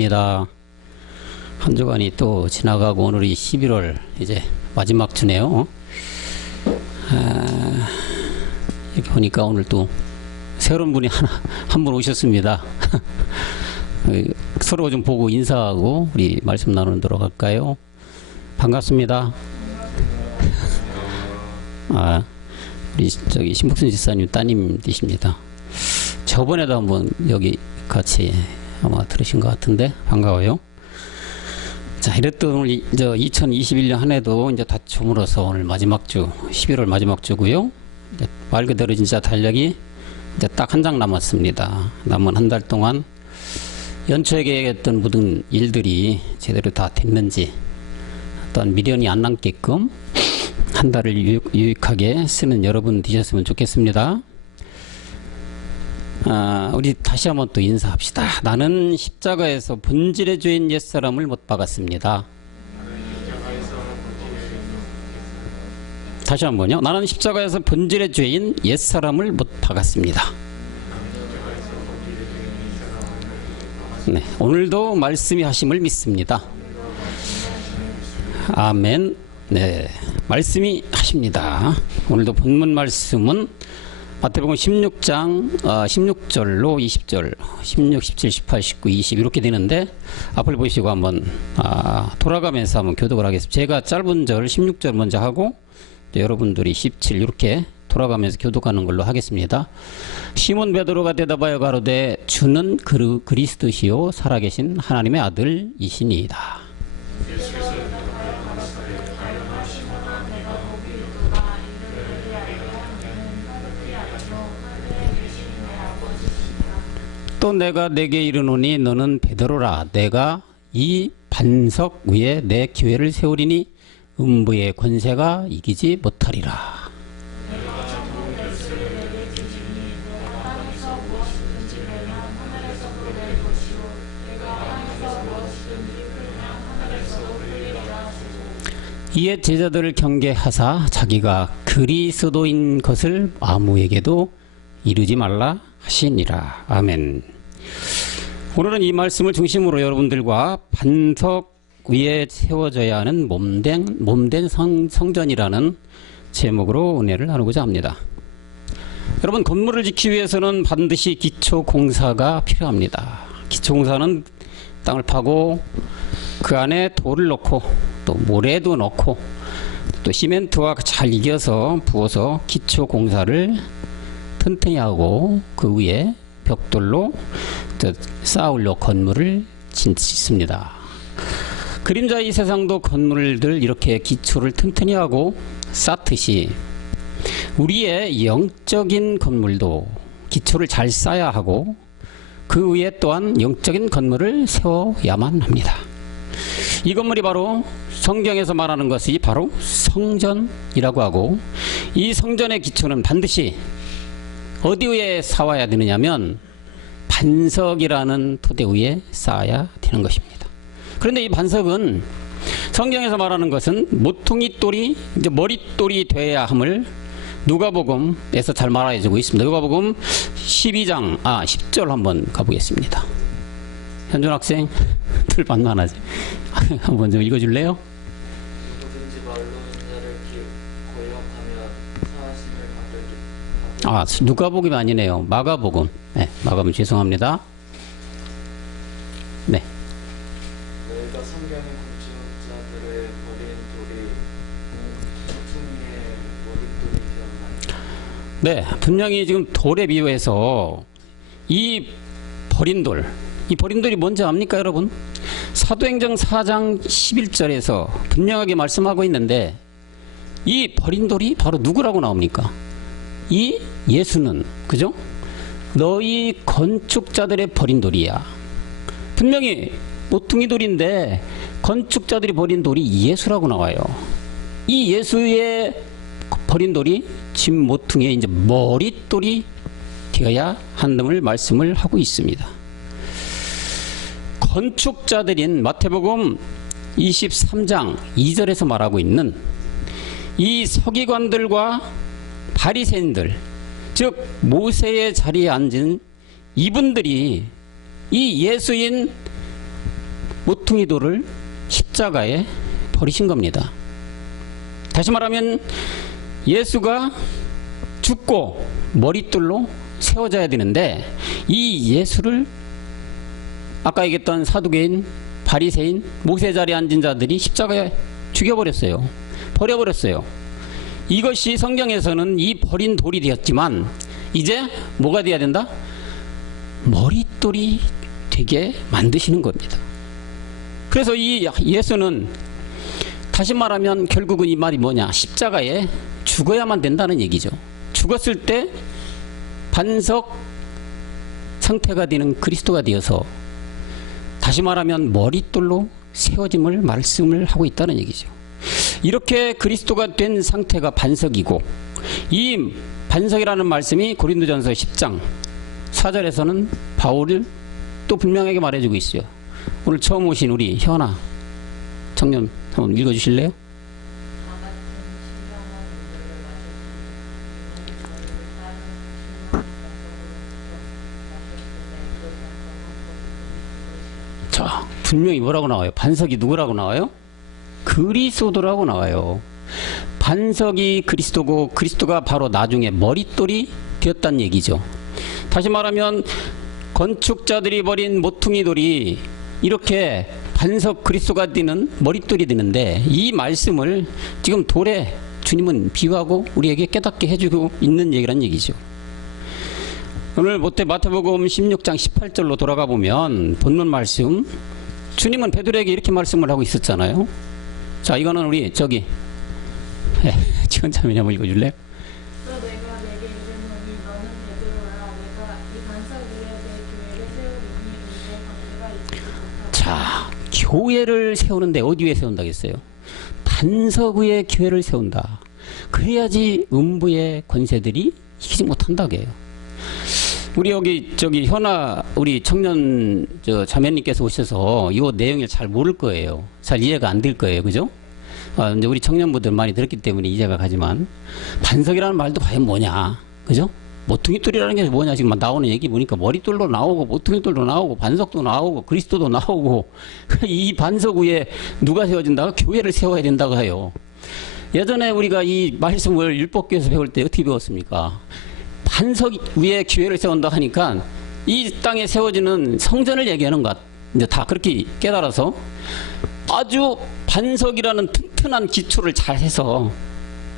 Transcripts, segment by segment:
반갑습니다. 한 주간이 또 지나가고 오늘이 11월 이제 마지막 주네요. 이렇게 보니까 오늘 또 새로운 분이 한 분 오셨습니다. 서로 좀 보고 인사하고 우리 말씀 나누도록 할까요? 반갑습니다. 우리 저기 신복순 지사님 따님 되십니다. 저번에도 한번 여기 같이 아마 들으신 것 같은데 반가워요. 자, 이랬던 오늘 2021년 한 해도 이제 다 저물어서 오늘 마지막 주 11월 마지막 주고요. 이제 말 그대로 진짜 달력이 이제 딱 한 장 남았습니다. 남은 한 달 동안 연초에 계획했던 모든 일들이 제대로 다 됐는지 어떤 미련이 안 남게끔 한 달을 유익하게 쓰는 여러분 되셨으면 좋겠습니다. 우리 다시 한번 또 인사합시다. 나는 십자가에서 본질의 죄인 옛사람을 못 박았습니다. 다시 한번요. 나는 십자가에서 본질의 죄인 옛사람을 못 박았습니다. 네, 오늘도 말씀이 하심을 믿습니다. 아멘. 네, 말씀이 하십니다. 오늘도 본문 말씀은 마태복음 16장 16절로 20절 16, 17, 18, 19, 20 이렇게 되는데 앞을 보시고 한번 돌아가면서 한번 교독을 하겠습니다. 제가 짧은 절 16절 먼저 하고 여러분들이 17 이렇게 돌아가면서 교독하는 걸로 하겠습니다. 시몬 베드로가 대답하여 가로되 주는 그리스도시요 살아계신 하나님의 아들이시니이다. 또 내가 내게 이르노니 너는 베드로라. 내가 이 반석 위에 내 교회를 세우리니 음부의 권세가 이기지 못하리라. 이에 제자들을 경계하사 자기가 그리스도인 것을 아무에게도 이르지 말라 하시니라. 아멘. 오늘은 이 말씀을 중심으로 여러분들과 반석 위에 세워져야 하는 몸된 성전이라는 제목으로 은혜를 나누고자 합니다. 여러분, 건물을 짓기 위해서는 반드시 기초공사가 필요합니다. 기초공사는 땅을 파고 그 안에 돌을 넣고 또 모래도 넣고 또 시멘트와 잘 이겨서 부어서 기초공사를 튼튼히 하고 그 위에 벽돌로 쌓으려 건물을 짓습니다. 그림자 이 세상도 건물들 이렇게 기초를 튼튼히 하고 쌓듯이 우리의 영적인 건물도 기초를 잘 쌓아야 하고 그 위에 또한 영적인 건물을 세워야만 합니다. 이 건물이 바로 성경에서 말하는 것이 바로 성전이라고 하고, 이 성전의 기초는 반드시 어디 위에 쌓아야 되느냐면 반석이라는 토대 위에 쌓아야 되는 것입니다. 그런데 이 반석은 성경에서 말하는 것은 모퉁이 돌이 이제 머릿돌이 되어야 함을 누가복음에서 잘 말해주고 있습니다. 누가복음 12장 10절 한번 가보겠습니다. 현준 학생 들 반만하지. 한번 좀 읽어줄래요? 누구든지 말로 인자를 고역하면 사하심을 받으리. 누가복음이 아니네요. 마가복음. 네, 마가복음 죄송합니다. 네. 너희가 성경의 건축자들의 버린 돌이 모퉁이의 머릿돌이 되었나니. 네, 분명히 지금 돌에 비유해서 이 버린 돌, 이 버린 돌이 뭔지 압니까, 여러분? 사도행전 4장 11절에서 분명하게 말씀하고 있는데 이 버린 돌이 바로 누구라고 나옵니까? 이 예수는, 그죠? 너희 건축자들의 버린 돌이야. 분명히 모퉁이 돌인데 건축자들이 버린 돌이 예수라고 나와요. 이 예수의 버린 돌이 집 모퉁이의 이제 머릿돌이 되어야 한다는 말씀을 하고 있습니다. 건축자들인 마태복음 23장 2절에서 말하고 있는 이 서기관들과 바리새인들, 즉 모세의 자리에 앉은 이분들이 이 예수인 모퉁이 돌을 십자가에 버리신 겁니다. 다시 말하면 예수가 죽고 머릿돌로 세워져야 되는데 이 예수를 아까 얘기했던 사두개인, 바리새인, 모세 자리에 앉은 자들이 십자가에 죽여버렸어요. 버려버렸어요. 이것이 성경에서는 이 버린 돌이 되었지만 이제 뭐가 돼야 된다? 머릿돌이 되게 만드시는 겁니다. 그래서 이 예수는 다시 말하면 결국은 이 말이 뭐냐? 십자가에 죽어야만 된다는 얘기죠. 죽었을 때 반석 상태가 되는 그리스도가 되어서 다시 말하면 머릿돌로 세워짐을 말씀을 하고 있다는 얘기죠. 이렇게 그리스도가 된 상태가 반석이고 이 반석이라는 말씀이 고린도전서 10장 4절에서는 바울을 또 분명하게 말해주고 있어요. 오늘 처음 오신 우리 현아 청년 한번 읽어주실래요? 자, 분명히 뭐라고 나와요? 반석이 누구라고 나와요? 그리스도라고 나와요. 반석이 그리스도고 그리스도가 바로 나중에 머릿돌이 되었다는 얘기죠. 다시 말하면 건축자들이 버린 모퉁이 돌이 이렇게 반석 그리스도가 되는 머릿돌이 되는데 이 말씀을 지금 돌에 주님은 비유하고 우리에게 깨닫게 해주고 있는 얘기란 얘기죠. 오늘 마태복음 16장 18절로 돌아가 보면 본문 말씀 주님은 베드로에게 이렇게 말씀을 하고 있었잖아요. 자, 이거는 우리 저기 지원자매님 한번 읽어줄래요? 또 내가 내게 이르노니 너는 베드로라 내가 이 반석 위에 내 교회를 세우리니 이에 관계가 있지 못하리라. 자, 교회를 세우는데 어디 위에 세운다겠어요? 반석 위에 교회를 세운다. 그래야지 음부의 권세들이 이기지 못한다고 해요. 우리 여기 저기 현아 우리 청년 자매님께서 오셔서 이 내용을 잘 모를 거예요. 잘 이해가 안 될 거예요. 그죠? 이제 우리 청년분들 많이 들었기 때문에 이해가 가지만 반석이라는 말도 과연 뭐냐? 그죠? 모퉁이돌이라는 게 뭐냐? 지금 나오는 얘기 보니까 머릿돌도 나오고 모퉁이돌도 나오고 반석도 나오고 그리스도도 나오고 이 반석 위에 누가 세워진다고? 교회를 세워야 된다고 해요. 예전에 우리가 이 말씀을 율법교에서 배울 때 어떻게 배웠습니까? 반석 위에 교회를 세운다 하니까 이 땅에 세워지는 성전을 얘기하는 것. 이제 다 그렇게 깨달아서 아주 반석이라는 튼튼한 기초를 잘 해서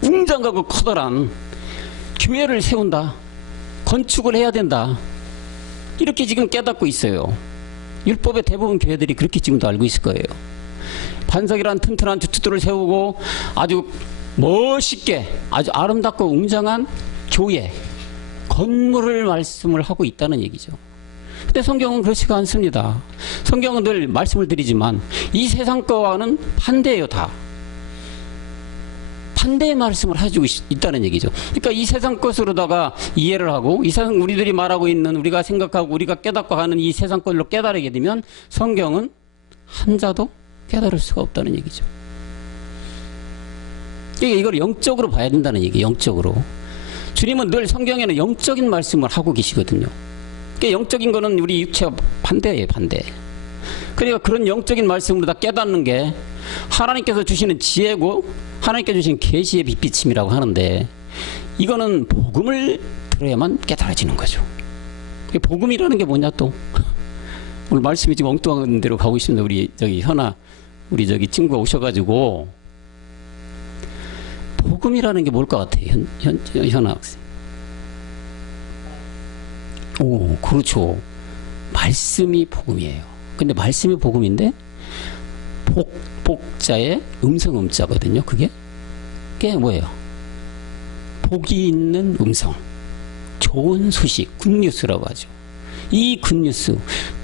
웅장하고 커다란 교회를 세운다. 건축을 해야 된다. 이렇게 지금 깨닫고 있어요. 율법의 대부분 교회들이 그렇게 지금도 알고 있을 거예요. 반석이라는 튼튼한 주춧돌을 세우고 아주 멋있게 아주 아름답고 웅장한 교회 건물을 말씀을 하고 있다는 얘기죠. 근데 성경은 그렇지가 않습니다. 성경은 늘 말씀을 드리지만 이 세상 거와는 반대예요. 다 반대의 말씀을 해주고 있다는 얘기죠. 그러니까 이 세상 것으로다가 이해를 하고 이 세상 우리들이 말하고 있는 우리가 생각하고 우리가 깨닫고 하는 이 세상 것로 깨달게 되면 성경은 한 자도 깨달을 수가 없다는 얘기죠. 그러니까 이걸 영적으로 봐야 된다는 얘기예요. 영적으로. 주님은 늘 성경에는 영적인 말씀을 하고 계시거든요. 그러니까 영적인 거는 우리 육체와 반대예요. 반대. 그러니까 그런 영적인 말씀으로 다 깨닫는 게 하나님께서 주시는 지혜고 하나님께서 주신 계시의 빛비침이라고 하는데 이거는 복음을 들어야만 깨달아지는 거죠. 복음이라는 게 뭐냐 또 오늘 말씀이 지금 엉뚱한 데로 가고 있습니다. 우리 저기 현아 우리 저기 친구가 오셔가지고 복음이라는 게 뭘 것 같아요? 현아 학생. 오, 그렇죠. 말씀이 복음이에요. 근데 말씀이 복음인데 복자의 음성음자거든요. 그게 뭐예요? 복이 있는 음성, 좋은 소식, 굿뉴스라고 하죠. 이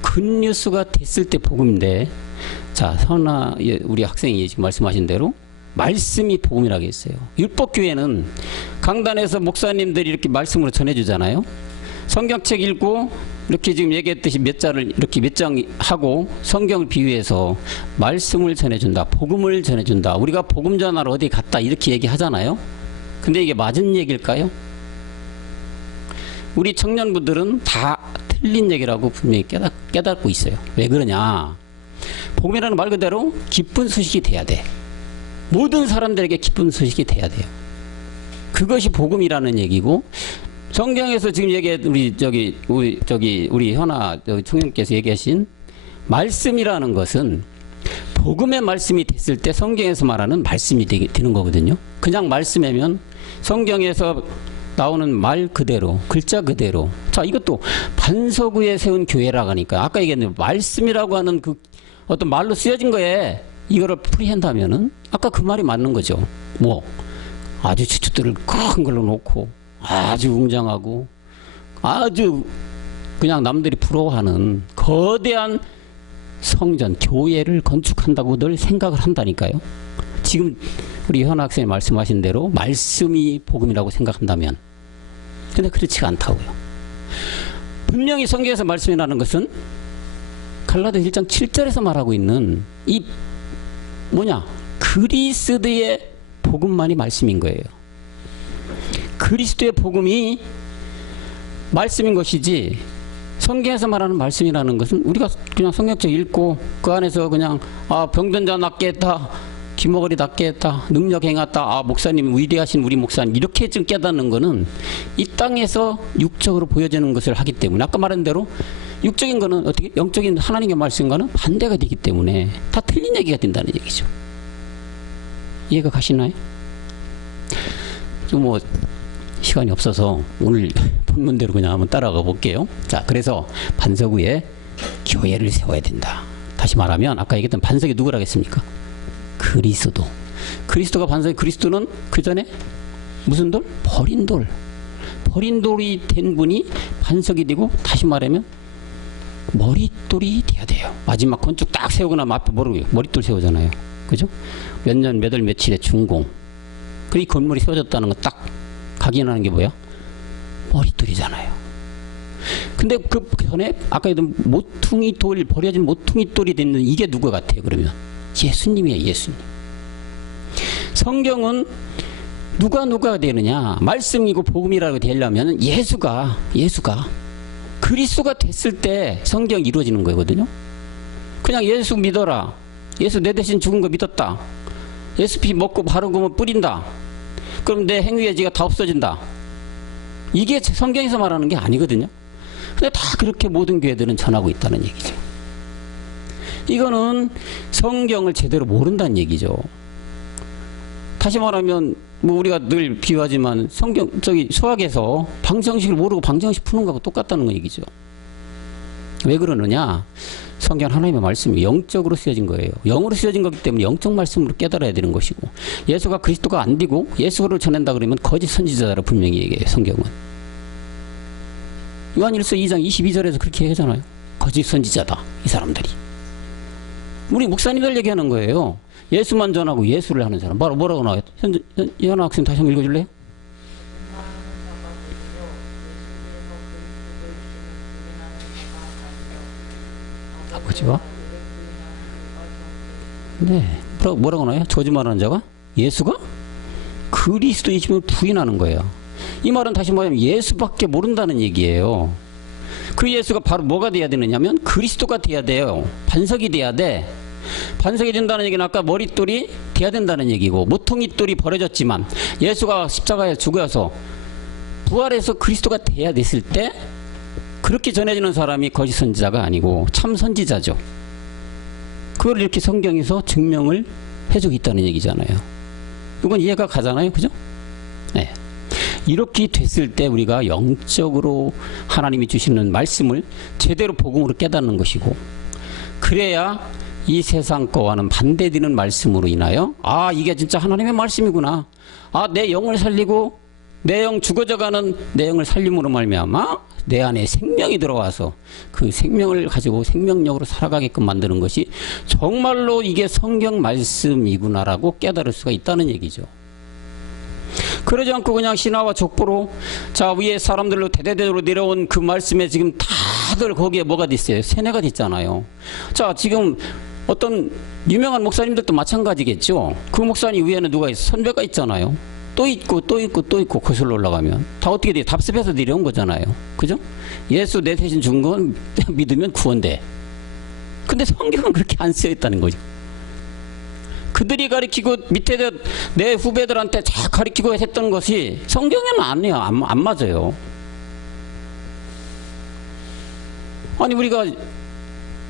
굿뉴스가 됐을 때 복음인데, 자, 선아 우리 학생이 지금 말씀하신 대로 말씀이 복음이라고 했어요. 율법교회는 강단에서 목사님들이 이렇게 말씀으로 전해주잖아요. 성경책 읽고 이렇게 지금 얘기했듯이 몇 자를 이렇게 몇 장 하고 성경을 비유해서 말씀을 전해준다. 복음을 전해준다. 우리가 복음 전하러 어디 갔다 이렇게 얘기하잖아요. 근데 이게 맞은 얘기일까요? 우리 청년분들은 다 틀린 얘기라고 분명히 깨닫고 있어요. 왜 그러냐? 복음이라는 말 그대로 기쁜 소식이 돼야 돼. 모든 사람들에게 기쁜 소식이 돼야 돼요. 그것이 복음이라는 얘기고, 성경에서 지금 얘기해 우리 현아 총장께서 얘기하신 말씀이라는 것은 복음의 말씀이 됐을 때 성경에서 말하는 말씀이 되는 거거든요. 그냥 말씀이면 성경에서 나오는 말 그대로, 글자 그대로. 자, 이것도 반석 위에 세운 교회라고 하니까 아까 얘기했는데 말씀이라고 하는 그 어떤 말로 쓰여진 거에 이거를 풀이한다면은 아까 그 말이 맞는 거죠. 뭐 아주 지축들을 큰 걸로 놓고 아주 웅장하고 아주 그냥 남들이 부러워하는 거대한 성전, 교회를 건축한다고 늘 생각을 한다니까요. 지금 우리 현 학생이 말씀하신 대로 말씀이 복음이라고 생각한다면, 근데 그렇지가 않다고요. 분명히 성경에서 말씀이라는 것은 갈라디아 1장 7절에서 말하고 있는 이 그리스도의 복음만이 말씀인 거예요. 그리스도의 복음이 말씀인 것이지, 성경에서 말하는 말씀이라는 것은 우리가 그냥 성경책 읽고 그 안에서 그냥 병든 자 낫게 했다, 기머거리 낫게 했다, 능력 행했다, 목사님 위대하신 우리 목사님, 이렇게 좀 깨닫는 거는 이 땅에서 육적으로 보여지는 것을 하기 때문에, 아까 말한 대로 육적인 거는 어떻게, 영적인 하나님의 말씀과는 반대가 되기 때문에 다 틀린 얘기가 된다는 얘기죠. 이해가 가시나요? 좀 시간이 없어서 오늘 본문대로 그냥 한번 따라가 볼게요. 자, 그래서 반석 위에 교회를 세워야 된다. 다시 말하면 아까 얘기했던 반석이 누구라겠습니까? 그리스도. 그리스도가 반석이, 그리스도는 그 전에 무슨 돌? 버린 돌. 버린 돌이 된 분이 반석이 되고, 다시 말하면 머릿돌이 돼야 돼요. 마지막 건축 딱 세우고 나면 앞에 머릿돌 세우잖아요. 그죠? 몇 년, 몇 월, 며칠의 준공. 그 이 건물이 세워졌다는 건 딱 각인하는 게 뭐야? 머릿돌이잖아요. 근데 그 전에 아까 얘기했던 모퉁이 돌, 버려진 모퉁이 돌이 됐는 이게 누구 같아요, 그러면? 예수님이에요, 예수님. 성경은 누가 되느냐? 말씀이고 복음이라고 되려면 예수가 그리스도가 됐을 때 성경이 이루어지는 거거든요. 그냥 예수 믿어라. 예수 내 대신 죽은 거 믿었다. 예수 피 먹고 바르고 뿌린다. 그럼 내 행위의 지가 다 없어진다. 이게 성경에서 말하는 게 아니거든요. 근데 다 그렇게 모든 교회들은 전하고 있다는 얘기죠. 이거는 성경을 제대로 모른다는 얘기죠. 다시 말하면 우리가 늘 비유하지만 성경 수학에서 방정식을 모르고 방정식 푸는 거하고 똑같다는 얘기죠. 왜 그러느냐? 성경 하나님의 말씀이 영적으로 쓰여진 거예요. 영으로 쓰여진 거기 때문에 영적 말씀으로 깨달아야 되는 것이고, 예수가 그리스도가 안 되고 예수를 전한다 그러면 거짓 선지자라 분명히 얘기해요, 성경은. 요한일서 2장 22절에서 그렇게 하잖아요. 거짓 선지자다, 이 사람들이. 우리 목사님들 얘기하는 거예요. 예수만 전하고 예수를 하는 사람. 뭐라고 나와요? 현아 학생 다시 한번 읽어줄래요? 아버지와? 네. 뭐라고 나와요? 거짓말하는 자가? 예수가? 그리스도이심을 부인하는 거예요. 이 말은 다시 말하면 예수밖에 모른다는 얘기예요. 그 예수가 바로 뭐가 돼야 되느냐면 그리스도가 돼야 돼요. 반석이 돼야 돼. 반석이 된다는 얘기는 아까 머릿돌이 돼야 된다는 얘기고, 모퉁이돌이 버려졌지만 예수가 십자가에 죽어서 부활해서 그리스도가 돼야 됐을 때, 그렇게 전해지는 사람이 거짓 선지자가 아니고 참 선지자죠. 그걸 이렇게 성경에서 증명을 해주고 있다는 얘기잖아요. 이건 이해가 가잖아요, 그죠? 네. 이렇게 됐을 때 우리가 영적으로 하나님이 주시는 말씀을 제대로 복음으로 깨닫는 것이고, 그래야 이 세상 거와는 반대되는 말씀으로 인하여 이게 진짜 하나님의 말씀이구나. 내 영을 살리고 내 영 죽어져가는 내 영을 살림으로 말미암아 내 안에 생명이 들어와서 그 생명을 가지고 생명력으로 살아가게끔 만드는 것이 정말로 이게 성경 말씀이구나라고 깨달을 수가 있다는 얘기죠. 그러지 않고 그냥 신화와 족보로 위에 사람들로 대대대로 내려온 그 말씀에 지금 다들 거기에 뭐가 됐어요? 세뇌가 됐잖아요. 지금 어떤 유명한 목사님들도 마찬가지겠죠. 그 목사님 위에는 누가 있어? 선배가 있잖아요. 또 있고 거슬러 올라가면 다 어떻게 돼요? 답습해서 내려온 거잖아요. 그죠? 예수 내 대신 죽은 건 믿으면 구원돼. 근데 성경은 그렇게 안 쓰여 있다는 거죠. 그들이 가르치고 밑에 내 후배들한테 잘 가르치고 했던 것이 성경에는 안 해요. 안 맞아요. 아니 우리가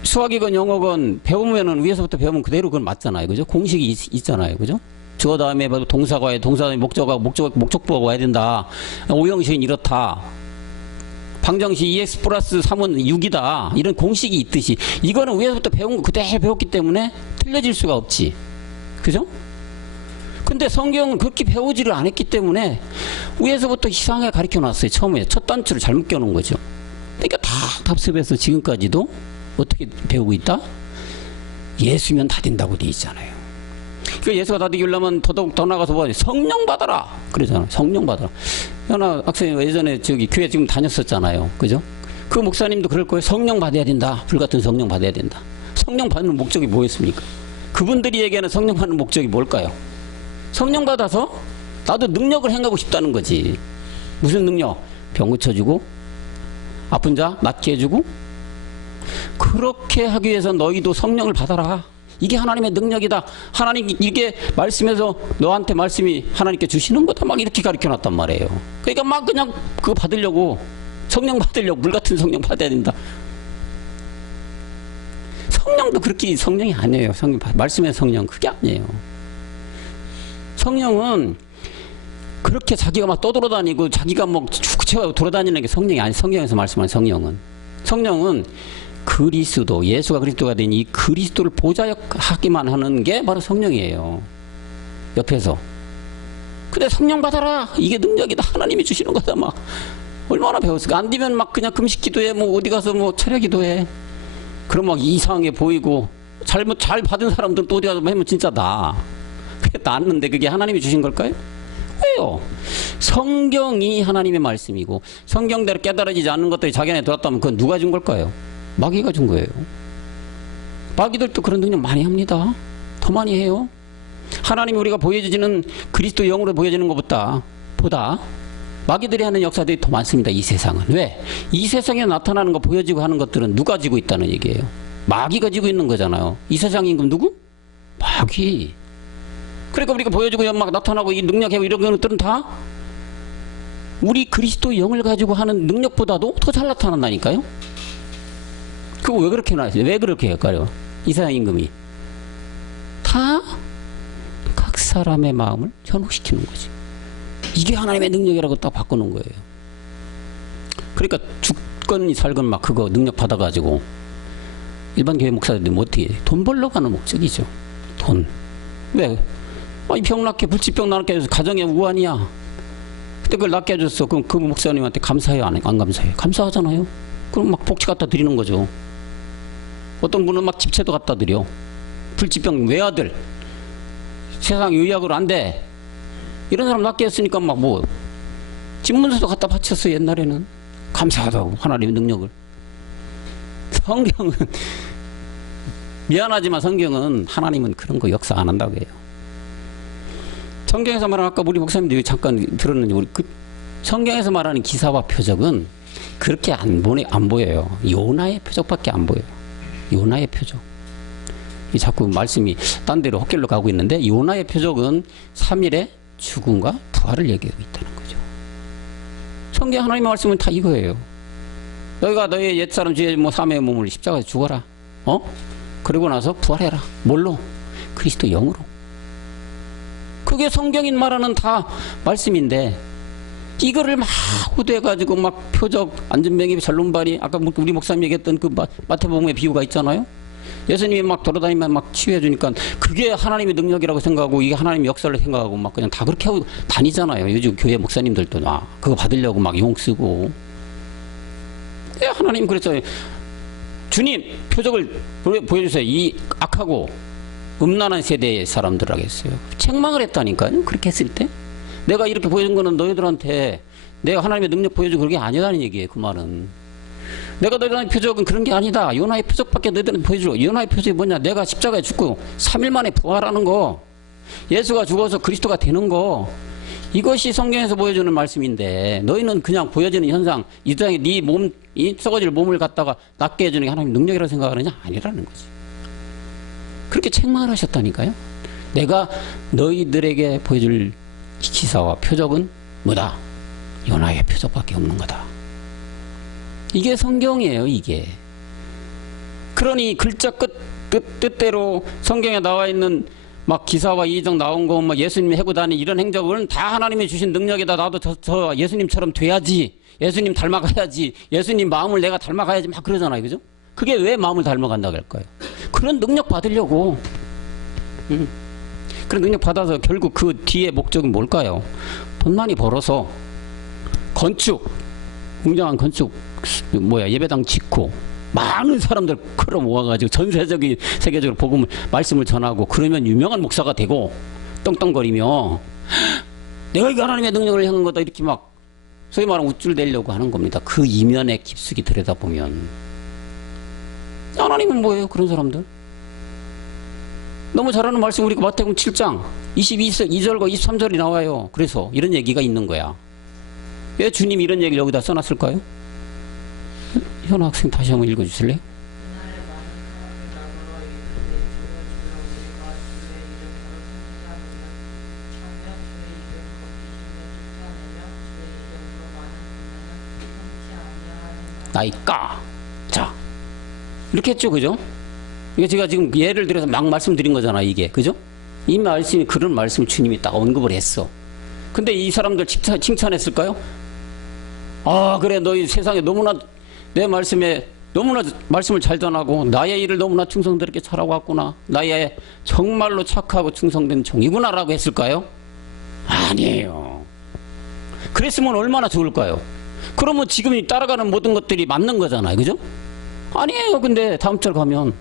수학이건 영어건 배우면은 위에서부터 배우면 그대로 그건 맞잖아요. 그죠? 공식이 있잖아요. 그죠? 주어 다음에 동사가 와야 동사 다음에 목적보가 와야 된다. 오형식은 이렇다. 방정식 2x 플러스 3은 6이다. 이런 공식이 있듯이 이거는 위에서부터 배운 거 그대로 배웠기 때문에 틀려질 수가 없지. 그죠? 근데 성경은 그렇게 배우지를 않았기 때문에 위에서부터 이상하게 가르쳐 놨어요. 처음에 첫 단추를 잘못 껴놓은 거죠. 그러니까 다 답습해서 지금까지도 어떻게 배우고 있다? 예수면 다 된다고 돼 있잖아요. 그러니까 예수가 다 되려면 더더욱 더 나가서 뭐 성령 받아라 그러잖아. 성령 받아라. 현아 학생이 예전에 저기 교회 지금 다녔었잖아요. 그죠? 그 목사님도 그럴 거예요. 성령 받아야 된다. 불같은 성령 받아야 된다. 성령 받는 목적이 뭐였습니까? 그분들이 얘기하는 성령 받는 목적이 뭘까요? 성령 받아서 나도 능력을 행하고 싶다는 거지. 무슨 능력? 병 고쳐주고 아픈 자 낫게 해주고. 그렇게 하기 위해서 너희도 성령을 받아라. 이게 하나님의 능력이다. 하나님 이게 말씀에서 너한테 말씀이 하나님께 주시는 거다. 막 이렇게 가르쳐 놨단 말이에요. 그러니까 막 그냥 그거 받으려고 성령 받으려고 물같은 성령 받아야 된다. 성령도 그렇게 성령이 아니에요. 말씀의 성령 그게 아니에요. 성령은 그렇게 자기가 막 떠돌아다니고 자기가 뭐 축구체가 돌아다니는 게 성령이 아니. 성경에서 말씀하는 성령은 그리스도, 예수가 그리스도가 된 이 그리스도를 보좌하기만 하는 게 바로 성령이에요. 옆에서. 근데 성령 받아라. 이게 능력이다. 하나님이 주시는 거다. 막 얼마나 배웠을까. 안 되면 막 그냥 금식 기도해. 뭐 어디 가서 뭐 철야 기도해. 그럼 막 이상하게 보이고 잘 받은 사람들은 또 어디 가서 하면 진짜 그게 낫는데 그게 하나님이 주신 걸까요? 왜요? 성경이 하나님의 말씀이고 성경대로 깨달아지지 않는 것들이 자기 안에 들었다면 그건 누가 준 걸까요? 마귀가 준 거예요. 마귀들도 그런 능력 많이 합니다. 더 많이 해요. 하나님이 우리가 보여지는 그리스도 영으로 보여지는 것보다 마귀들이 하는 역사들이 더 많습니다. 이 세상은. 왜? 이 세상에 나타나는 거 보여지고 하는 것들은 누가 지고 있다는 얘기예요. 마귀가 지고 있는 거잖아요. 이 세상 임금 누구? 마귀. 그러니까 우리가 보여지고 막 나타나고 이 능력하고 이런 것들은 다 우리 그리스도 영을 가지고 하는 능력보다도 더 잘 나타난다니까요. 그거 왜 그렇게 나왔어요? 왜 그렇게 할까요? 이 세상 임금이 다 각 사람의 마음을 현혹시키는 거지. 이게 하나님의 능력이라고 딱 바꾸는 거예요. 그러니까 죽건 살건 막 그거 능력 받아가지고 일반 교회 목사들이 뭐 어떻게 돈 벌러 가는 목적이죠. 돈. 왜? 이 병 낫게 불치병 낫게 해서 가정에 우환이야. 근데 그걸 낫게 해줬어. 그럼 그 목사님한테 감사해요? 안 감사해요? 감사하잖아요. 그럼 막 복지 갖다 드리는 거죠. 어떤 분은 막 집채도 갖다 드려. 불치병 외아들 세상 의학으로 안 돼. 이런 사람 낫게 했으니까 막 뭐 집문서도 갖다 바쳤어요. 옛날에는. 감사하다고 하나님의 능력을. 성경은 미안하지만 성경은 하나님은 그런 거 역사 안 한다고 해요. 성경에서 말하는 아까 우리 목사님들이 잠깐 들었는지 우리 성경에서 말하는 기사와 표적은 그렇게 안 보여요. 요나의 표적밖에 안 보여요. 요나의 표적. 자꾸 말씀이 딴 데로 헛길로 가고 있는데 요나의 표적은 3일의 죽음과 부활을 얘기하고 있다는 거죠. 성경 하나님의 말씀은 다 이거예요. 너희가 너의 옛사람 죄의 삶의 몸을 십자가에 죽어라. 그리고 나서 부활해라. 뭘로? 그리스도 영으로. 그게 성경인 말하는 다 말씀인데 이거를 막 후대해가지고 막 표적, 안전병이, 잘론발이 아까 우리 목사님 얘기했던 그 마태복음의 비유가 있잖아요. 예수님이 막 돌아다니면 막 치유해주니까 그게 하나님의 능력이라고 생각하고 이게 하나님의 역사를 생각하고 막 그냥 다 그렇게 하고 다니잖아요. 요즘 교회 목사님들도 그거 받으려고 막 용 쓰고. 하나님 그랬어요. 주님 표적을 보여주세요. 이 악하고 음란한 세대의 사람들하고 했어요. 책망을 했다니까요. 그렇게 했을 때 내가 이렇게 보여준 거는 너희들한테 내가 하나님의 능력 보여주고 그런 게 아니라는 얘기예요. 그 말은. 내가 너희들한테 표적은 그런 게 아니다. 요나의 표적밖에 너희들한테 보여주고. 요나의 표적이 뭐냐. 내가 십자가에 죽고 3일 만에 부활하는 거. 예수가 죽어서 그리스도가 되는 거. 이것이 성경에서 보여주는 말씀인데 너희는 그냥 보여지는 현상, 이 땅에 네 몸, 이 썩어질 몸을 갖다가 낫게 해주는 게 하나님 능력이라고 생각하느냐? 아니라는 거지. 그렇게 책망을 하셨다니까요. 내가 너희들에게 보여줄 기사와 표적은 뭐다? 요나의 표적밖에 없는 거다. 이게 성경이에요, 이게. 그러니 글자 뜻대로 성경에 나와 있는 막 기사와 이적 나온 거, 막 예수님이 해고 다니 이런 행적은 다 하나님이 주신 능력이다. 나도 저 예수님처럼 돼야지. 예수님 닮아가야지. 예수님 마음을 내가 닮아가야지. 막 그러잖아요, 그죠? 그게 왜 마음을 닮아간다고 할까요? 그런 능력 받으려고. 그런 능력 받아서 결국 그 뒤에 목적이 뭘까요? 돈 많이 벌어서 건축, 웅장한 건축, 예배당 짓고 많은 사람들 끌어 모아가지고 전 세계적으로 복음을 말씀을 전하고 그러면 유명한 목사가 되고 떵떵거리며 내가 이거 하나님의 능력을 향한 거다 이렇게 막 소위 말하면 우쭐대려고 하는 겁니다. 그 이면에 깊숙이 들여다보면 하나님은 뭐예요? 그런 사람들 너무 잘하는 말씀 우리가 마태복음 7장 22절과 23절이 나와요. 그래서 이런 얘기가 있는 거야. 왜 주님이 이런 얘기를 여기다 써놨을까요? 현아 학생 다시 한번 읽어주실래요? 나이까. 자, 이렇게 했죠, 그죠? 이게 제가 지금 예를 들어서 막 말씀드린 거잖아, 이게. 그죠? 이 말씀이 그런 말씀 주님이 딱 언급을 했어. 근데 이 사람들 칭찬했을까요? 아, 그래, 너희 세상에 너무나 내 말씀에 너무나 말씀을 잘 전하고 나의 일을 너무나 충성스럽게 잘하고 왔구나. 나의 정말로 착하고 충성된 종이구나 라고 했을까요? 아니에요. 그랬으면 얼마나 좋을까요? 그러면 지금 따라가는 모든 것들이 맞는 거잖아요. 그죠? 아니에요. 근데 다음 절 가면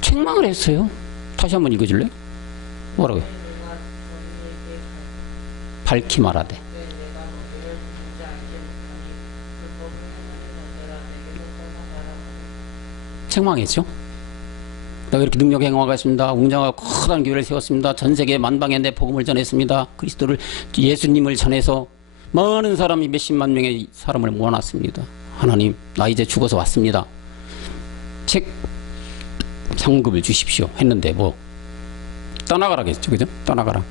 책망을 했어요. 다시 한번 읽어줄래요? 뭐라고요? 밝히 말하되. 책망했죠. 내가 이렇게 능력 행화가 있습니다. 웅장하고 커다란 교회를 세웠습니다. 전 세계 만방에 내 복음을 전했습니다. 그리스도를 예수님을 전해서 많은 사람이 몇십만 명의 사람을 모아놨습니다. 하나님, 나 이제 죽어서 왔습니다. 책 상급을 주십시오. 했는데 뭐 떠나가라겠죠, 그죠? 떠나가라.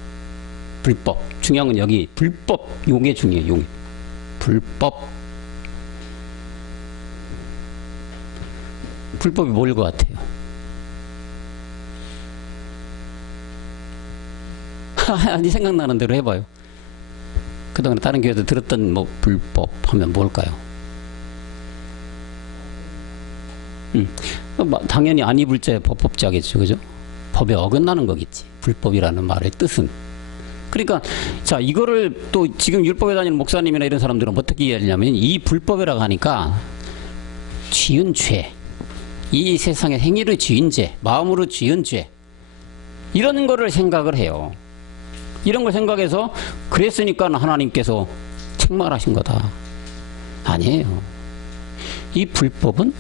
불법. 중요한 건 여기 불법 용해 중요해요. 용해. 불법. 불법이 뭘 것 같아요? 아니 생각나는 대로 해봐요. 그동안 다른 교회도 들었던 뭐 불법 하면 뭘까요? 당연히 안 입을 자 법법자겠죠, 그죠? 법에 어긋나는 거겠지. 불법이라는 말의 뜻은. 그러니까 자 이거를 또 지금 율법에 다니는 목사님이나 이런 사람들은 어떻게 이해하냐면 이 불법이라고 하니까 지은 죄. 이 세상의 행위로 지은 죄, 마음으로 지은 죄 이런 거를 생각을 해요. 이런 걸 생각해서 그랬으니까 하나님께서 책망하신 거다. 아니에요. 이 불법은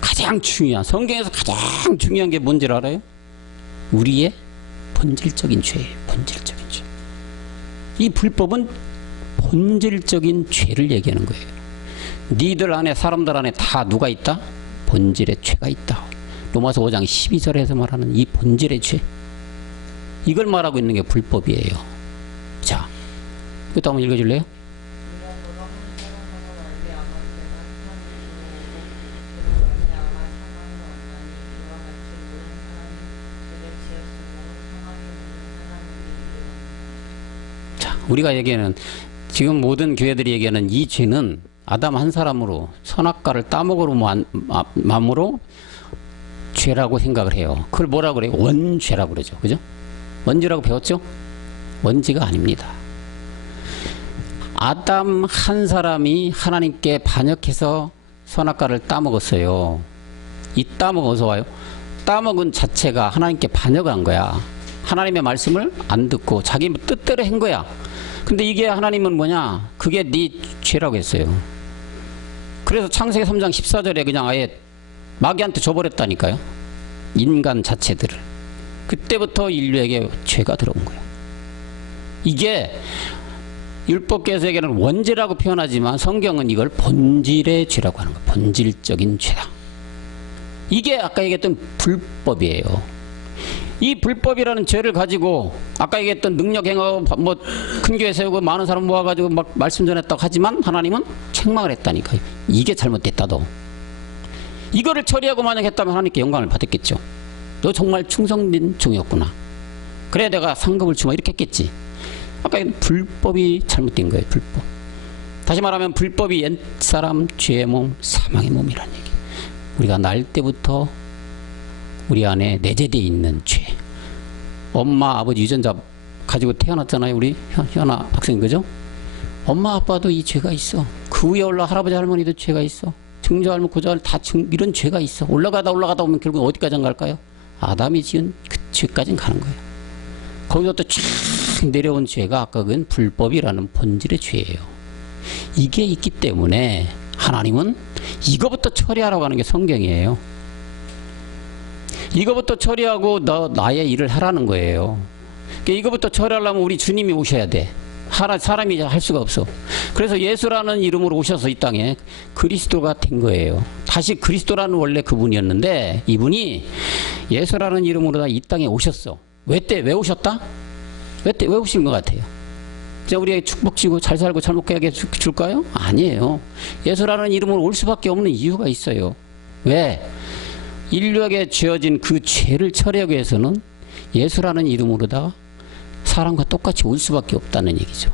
가장 중요한 성경에서 가장 중요한 게 뭔지 알아요? 우리의 본질적인 죄예요. 본질적인 죄. 이 불법은 본질적인 죄를 얘기하는 거예요. 니들 안에 사람들 안에 다 누가 있다? 본질의 죄가 있다. 로마서 5장 12절에서 말하는 이 본질의 죄. 이걸 말하고 있는 게 불법이에요. 자, 이것도 한번 읽어줄래요? 자, 우리가 얘기하는 지금 모든 교회들이 얘기하는 이 죄는 아담 한 사람으로 선악과를 따먹으로 마음으로 죄라고 생각을 해요. 그걸 뭐라고 그래요? 원죄라고 그러죠. 그죠? 원죄라고 배웠죠? 원죄가 아닙니다. 아담 한 사람이 하나님께 반역해서 선악과를 따먹었어요. 이 따먹어서 와요. 따먹은 자체가 하나님께 반역한 거야. 하나님의 말씀을 안 듣고 자기 뜻대로 한 거야. 근데 이게 하나님은 뭐냐? 그게 네 죄라고 했어요. 그래서 창세기 3장 14절에 그냥 아예 마귀한테 줘버렸다니까요. 인간 자체들을. 그때부터 인류에게 죄가 들어온 거예요. 이게 율법계에서는 원죄라고 표현하지만 성경은 이걸 본질의 죄라고 하는 거예요. 본질적인 죄다. 이게 아까 얘기했던 불법이에요. 이 불법이라는 죄를 가지고 아까 얘기했던 능력 행하고 뭐 큰 교회 세우고 많은 사람 모아가지고 막 말씀 전했다고 하지만 하나님은 책망을 했다니까요. 이게 잘못됐다 너. 이거를 처리하고 만약 했다면 하나님께 영광을 받았겠죠. 너 정말 충성된 종이었구나. 그래 내가 상급을 주마 이렇게 했겠지. 아까 불법이 잘못된 거예요. 불법. 다시 말하면 불법이 옛사람 죄의 몸 사망의 몸이라는 얘기. 우리가 날 때부터 우리 안에 내재되어 있는 죄. 엄마 아버지 유전자 가지고 태어났잖아요. 우리 현아 학생 그죠? 엄마 아빠도 이 죄가 있어. 그 위에 올라 할아버지 할머니도 죄가 있어. 증조 할머니 고조 할머니 다 이런 죄가 있어. 올라가다 보면 결국 어디까지 갈까요? 아담이 지은 그 죄까지는 가는 거예요. 거기서 또 쫙 내려온 죄가 아까 그건 불법이라는 본질의 죄예요. 이게 있기 때문에 하나님은 이거부터 처리하라고 하는 게 성경이에요. 이거부터 처리하고 나의 일을 하라는 거예요. 그러니까 이거부터 처리하려면 우리 주님이 오셔야 돼. 사람이 할 수가 없어. 그래서 예수라는 이름으로 오셔서 이 땅에 그리스도가 된 거예요. 다시 그리스도라는 원래 그분이었는데 이분이 예수라는 이름으로 이 땅에 오셨어. 왜 오셨다? 왜 오신 것 같아요? 그냥 우리에게 축복 주고 잘 살고 잘 먹게 하게 줄까요? 아니에요. 예수라는 이름으로 올 수밖에 없는 이유가 있어요. 왜? 인류에게 죄어진 그 죄를 처리하기 위해서는 예수라는 이름으로다가 사람과 똑같이 올 수밖에 없다는 얘기죠.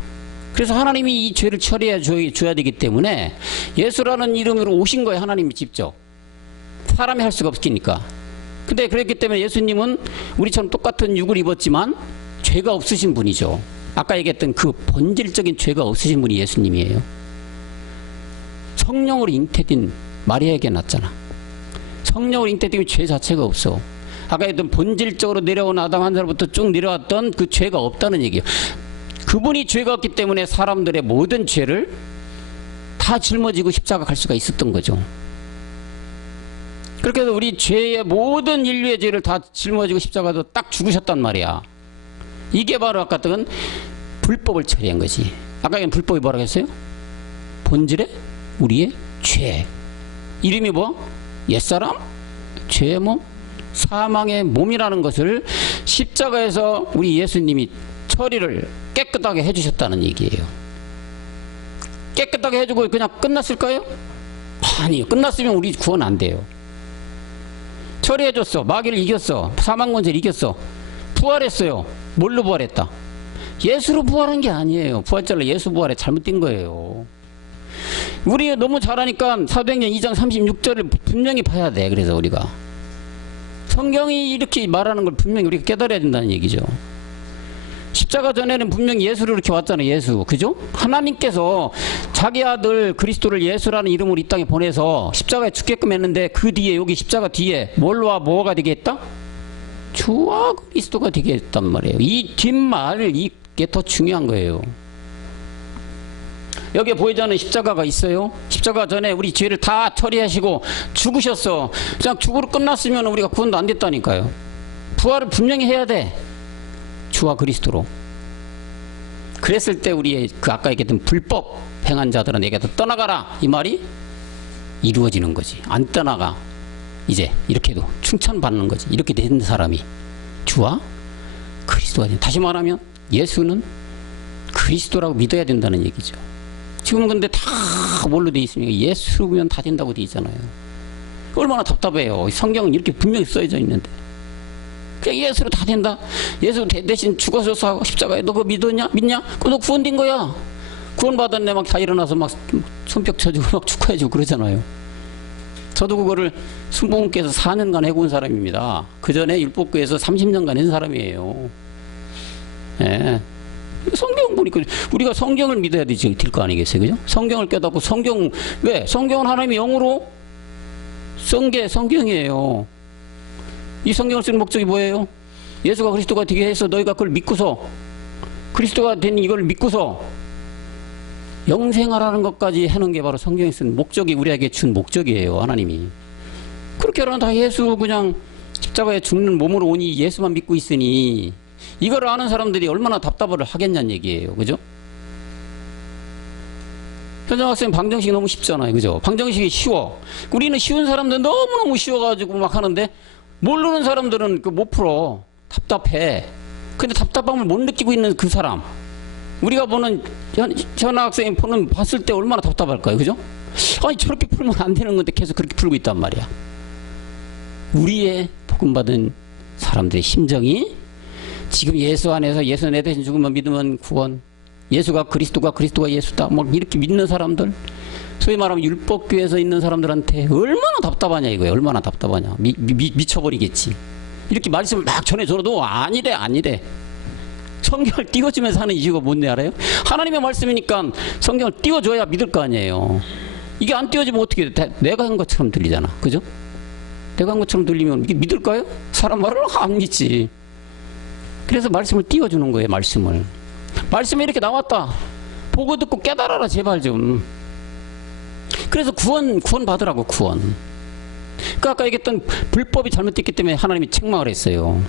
그래서 하나님이 이 죄를 처리해 줘야 되기 때문에 예수라는 이름으로 오신 거예요. 하나님이 직접. 사람이 할 수가 없으니까. 근데 그랬기 때문에 예수님은 우리처럼 똑같은 육을 입었지만 죄가 없으신 분이죠. 아까 얘기했던 그 본질적인 죄가 없으신 분이 예수님이에요. 성령으로 잉태된 마리아에게 났잖아. 성령으로 잉태되면 죄 자체가 없어. 아까 했던 본질적으로 내려온 아담 한 살부터 쭉 내려왔던 그 죄가 없다는 얘기예요. 그분이 죄가 없기 때문에 사람들의 모든 죄를 다 짊어지고 십자가 갈 수가 있었던 거죠. 그렇게 해서 우리 죄의 모든 인류의 죄를 다 짊어지고 십자가도 딱 죽으셨단 말이야. 이게 바로 아까 했던 불법을 처리한 거지. 아까 불법이 뭐라고 했어요? 본질의 우리의 죄. 이름이 뭐? 옛사람? 죄의 몸? 사망의 몸이라는 것을 십자가에서 우리 예수님이 처리를 깨끗하게 해주셨다는 얘기예요. 깨끗하게 해주고 그냥 끝났을까요? 아니요. 끝났으면 우리 구원 안 돼요. 처리해줬어. 마귀를 이겼어. 사망권세를 이겼어. 부활했어요. 뭘로 부활했다? 예수로 부활한 게 아니에요. 부활절로 예수 부활에 잘못된 거예요. 우리 너무 잘하니까 사도행전 2장 36절을 분명히 봐야 돼. 그래서 우리가 성경이 이렇게 말하는 걸 분명히 우리가 깨달아야 된다는 얘기죠. 십자가 전에는 분명히 예수를 이렇게 왔잖아요. 예수. 그죠? 하나님께서 자기 아들 그리스도를 예수라는 이름으로 이 땅에 보내서 십자가에 죽게끔 했는데 그 뒤에 여기 십자가 뒤에 뭘로와 뭐가 되게 했다? 주와 그리스도가 되게 했단 말이에요. 이 뒷말 이게 더 중요한 거예요. 여기에 보이지 않는 십자가가 있어요. 십자가 전에 우리 죄를 다 처리하시고 죽으셨어. 그냥 죽으로 끝났으면 우리가 구원도 안 됐다니까요. 부활을 분명히 해야 돼. 주와 그리스도로. 그랬을 때 우리의 그 아까 얘기했던 불법 행한 자들은 내게서 떠나가라 이 말이 이루어지는 거지. 안 떠나가. 이제 이렇게도 칭찬받는 거지. 이렇게 된 사람이 주와 그리스도가 된. 다시 말하면 예수는 그리스도라고 믿어야 된다는 얘기죠. 지금은 근데 다 뭘로 돼 있습니까? 예수면 다 된다고 돼 있잖아요. 얼마나 답답해요. 성경은 이렇게 분명히 써져 있는데 그냥 예수로 다 된다. 예수 대신 죽어서 십자가에 너 그거 믿었냐? 믿냐? 그거 너 구원된 거야. 구원받았네. 막 다 일어나서 막 손뼉 쳐주고 막 축하해주고 그러잖아요. 저도 그거를 순복음께서 4년간 해본 사람입니다. 그 전에 율법교에서 30년간 한 사람이에요. 예. 성경 보니까 우리가 성경을 믿어야 될 거 아니겠어요? 그죠? 성경을 깨닫고 왜? 성경은 하나님이 영으로 쓴 게 성경이에요. 이 성경을 쓰는 목적이 뭐예요? 예수가 그리스도가 되게 해서 너희가 그걸 믿고서 그리스도가 된 이걸 믿고서 영생하라는 것까지 하는 게 바로 성경에 쓴 목적이 우리에게 준 목적이에요. 하나님이. 그렇게 하면 다 예수 그냥 십자가에 죽는 몸으로 오니 예수만 믿고 있으니 이걸 아는 사람들이 얼마나 답답을 하겠냐는 얘기예요. 그죠? 현장 학생 방정식이 너무 쉽잖아요. 그죠? 방정식이 쉬워. 우리는 쉬운 사람들 너무너무 쉬워가지고 막 하는데 모르는 사람들은 그 못 풀어. 답답해. 근데 답답함을 못 느끼고 있는 그 사람. 우리가 보는 현장 학생이 봤을 때 얼마나 답답할까요? 그죠? 아니 저렇게 풀면 안 되는 건데 계속 그렇게 풀고 있단 말이야. 우리의 복음받은 사람들의 심정이 지금 예수 안에서 예수 내 대신 죽으면 믿으면 구원, 예수가 그리스도가 예수다 막 이렇게 믿는 사람들, 소위 말하면 율법교회에서 있는 사람들한테 얼마나 답답하냐 이거예요. 얼마나 답답하냐. 미쳐버리겠지. 이렇게 말씀을 막 전해줘도 아니래. 성경을 띄워주면서 하는 이유가 뭔지 알아요? 하나님의 말씀이니까 성경을 띄워줘야 믿을 거 아니에요. 이게 안 띄워지면 어떻게 돼? 내가 한 것처럼 들리잖아. 그죠? 내가 한 것처럼 들리면 이게 믿을까요? 사람 말을 안 믿지. 그래서 말씀을 띄워주는 거예요. 말씀이 이렇게 나왔다. 보고 듣고 깨달아라 제발 좀. 그래서 구원 받으라고 구원. 그러니까 아까 얘기했던 불법이 잘못됐기 때문에 하나님이 책망을 했어요.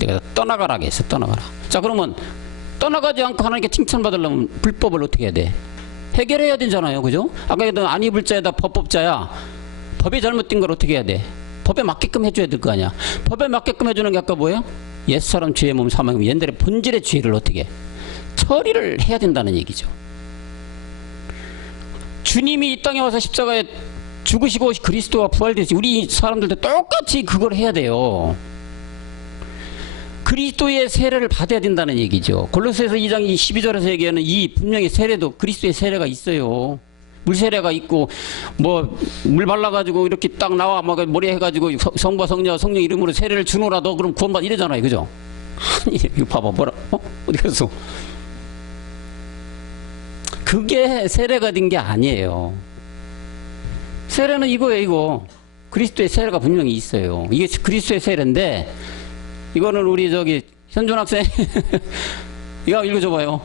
내가 떠나가라 했어. 떠나가라. 자 그러면 떠나가지 않고 하나님께 칭찬받으려면 불법을 어떻게 해야 돼? 해결해야 되잖아요. 그죠? 아까 얘기했던 안 입을 자에다 법법자야. 법이 잘못된 걸 어떻게 해야 돼? 법에 맞게끔 해줘야 될 거 아니야. 법에 맞게끔 해주는 게 아까 뭐예요? 옛사람 죄의 몸 사망이면 옛날의 본질의 죄를 어떻게 처리를 해야 된다는 얘기죠. 주님이 이 땅에 와서 십자가에 죽으시고 그리스도와 부활되시 우리 사람들도 똑같이 그걸 해야 돼요. 그리스도의 세례를 받아야 된다는 얘기죠. 골로새서 2장 12절에서 얘기하는 이 분명히 세례도 그리스도의 세례가 있어요. 물 세례가 있고 뭐 물 발라가지고 이렇게 딱 나와 막 머리에 해가지고 성부와 성령 이름으로 세례를 주노라 너 그럼 구원받 이러잖아요. 그죠? 아니 이거 봐봐 뭐라 어디 갔어? 그게 세례가 된 게 아니에요. 세례는 이거예요. 이거 그리스도의 세례가 분명히 있어요. 이게 그리스도의 세례인데 이거는 우리 저기 현존 학생 이거 읽어줘봐요.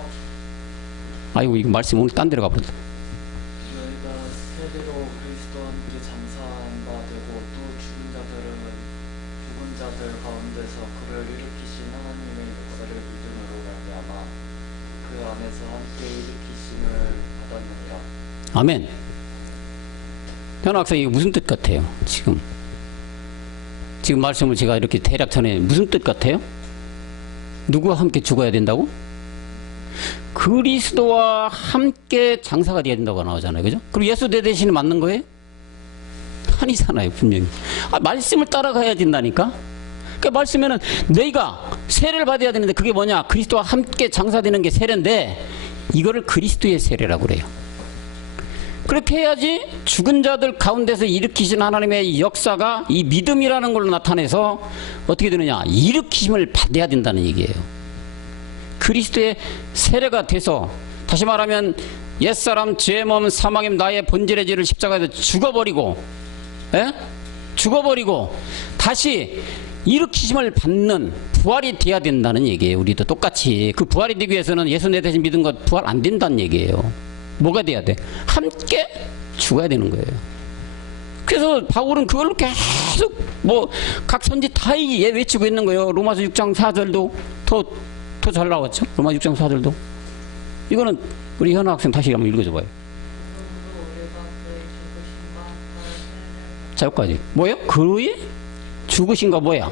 아이고 이거 말씀 오늘 딴 데로 가버렸다. 너희가 세례로 그리스도와 함께 장사한 바 되고 또 죽은 자들 가운데서 그를 일으키신 하나님의 역사를 믿음으로 말미암아 그 안에서 함께 일으키심을 받았느니라. 아멘. 현우 학생 이거 무슨 뜻 같아요? 지금 말씀을 제가 이렇게 대략 전해 무슨 뜻 같아요? 누구와 함께 죽어야 된다고? 그리스도와 함께 장사가 돼야 된다고 나오잖아요. 그죠? 그럼 예수 내 대신에 맞는 거예요? 아니잖아요. 분명히. 말씀을 따라가야 된다니까? 그 말씀에는 너희가 세례를 받아야 되는데 그게 뭐냐? 그리스도와 함께 장사되는 게 세례인데 이거를 그리스도의 세례라고 그래요. 그렇게 해야지 죽은 자들 가운데서 일으키신 하나님의 역사가 이 믿음이라는 걸로 나타내서 어떻게 되느냐? 일으키심을 받아야 된다는 얘기예요. 그리스도의 세례가 돼서 다시 말하면 옛사람 죄의 몸 사망의 나의 본질의 죄를 십자가에서 죽어버리고 다시 일으키심을 받는 부활이 돼야 된다는 얘기예요. 우리도 똑같이 그 부활이 되기 위해서는 예수 내 대신 믿은 것 부활 안 된다는 얘기예요. 뭐가 돼야 돼? 함께 죽어야 되는 거예요. 그래서 바울은 그걸로 계속 뭐 각 선지 다 외치고 있는 거예요. 로마서 6장 4절도 더 잘 나왔죠. 로마 6장 4절도. 이거는 우리 현우 학생 다시 한번 읽어줘봐요. 자 여기까지 뭐예요? 그의 죽으신가 뭐야?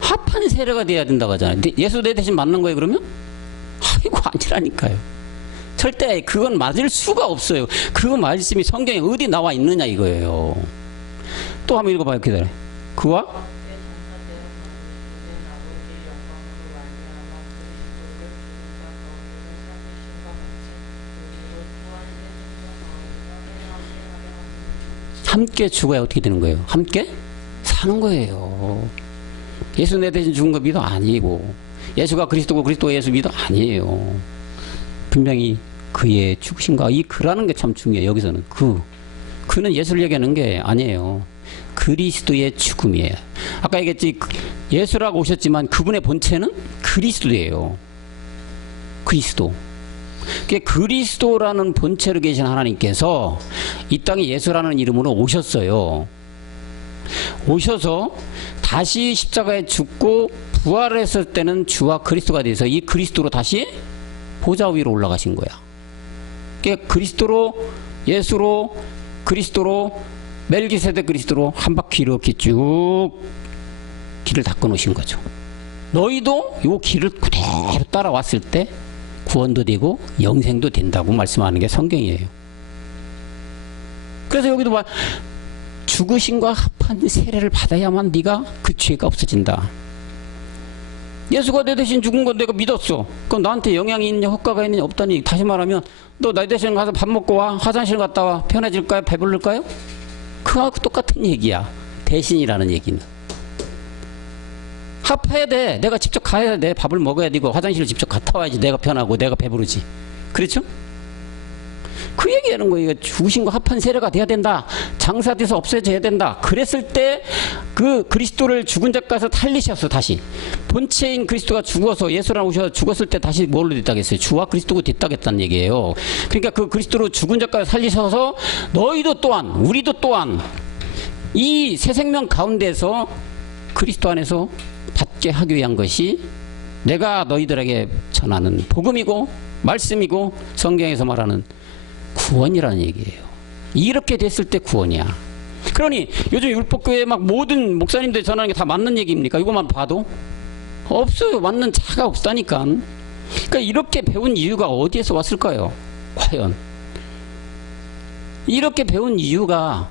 합한 세례가 돼야 된다고 하잖아요. 예수 내 대신 맞는 거예요 그러면? 아이고 아니라니까요. 절대 그건 맞을 수가 없어요. 그 말씀이 성경에 어디 나와 있느냐 이거예요. 또 한번 읽어봐요. 기다려. 그와 함께 죽어야 어떻게 되는 거예요? 함께 사는 거예요. 예수 내 대신 죽은 거 믿어 아니고 예수가 그리스도고 그리스도가 예수 믿어 아니에요. 분명히 그의 죽으심과 이 그라는 게 참 중요해요. 여기서는 그는 예수를 얘기하는 게 아니에요. 그리스도의 죽음이에요. 아까 얘기했지 예수라고 오셨지만 그분의 본체는 그리스도예요. 그리스도. 그리스도라는 본체로 계신 하나님께서 이 땅에 예수라는 이름으로 오셨어요. 오셔서 다시 십자가에 죽고 부활했을 때는 주와 그리스도가 돼서 이 그리스도로 다시 보좌 위로 올라가신 거야. 그러니까 그리스도로, 예수로, 그리스도로, 멜기세덱 그리스도로 한 바퀴 이렇게 쭉 길을 닦아 놓으신 거죠. 너희도 이 길을 그대로 따라왔을 때 구원도 되고 영생도 된다고 말씀하는 게 성경이에요. 그래서 여기도 봐, 죽으심과 합한 세례를 받아야만 네가 그 죄가 없어진다. 예수가 내 대신 죽은 건 내가 믿었어. 그럼 나한테 영향이 있느냐 효과가 있느냐 없다니. 다시 말하면 너 나 대신 가서 밥 먹고 와, 화장실 갔다 와, 편해질까요? 배부를까요? 그거하고 똑같은 얘기야. 대신이라는 얘기는. 합해야 돼. 내가 직접 가야 돼. 밥을 먹어야 되고 화장실을 직접 갔다 와야지 내가 편하고 내가 배부르지. 그렇죠? 그 얘기하는 거예요. 죽으신 거 합한 세례가 돼야 된다. 장사돼서 없어져야 된다. 그랬을 때 그 그리스도를 죽은 자 가서 살리셨어. 다시 본체인 그리스도가 죽어서 예수랑 오셔서 죽었을 때 다시 뭘로 됐다겠어요? 주와 그리스도가 됐다겠다는 얘기예요. 그러니까 그 그리스도로 죽은 자 가서 살리셔서 너희도 또한 우리도 또한 이 새 생명 가운데서 그리스도 안에서 받게 하기 위한 것이 내가 너희들에게 전하는 복음이고 말씀이고 성경에서 말하는 구원이라는 얘기예요. 이렇게 됐을 때 구원이야. 그러니 요즘 율법교회 막 모든 목사님들 전하는 게 다 맞는 얘기입니까? 이것만 봐도 없어요. 맞는 자가 없다니까. 그러니까 이렇게 배운 이유가 어디에서 왔을까요? 과연 이렇게 배운 이유가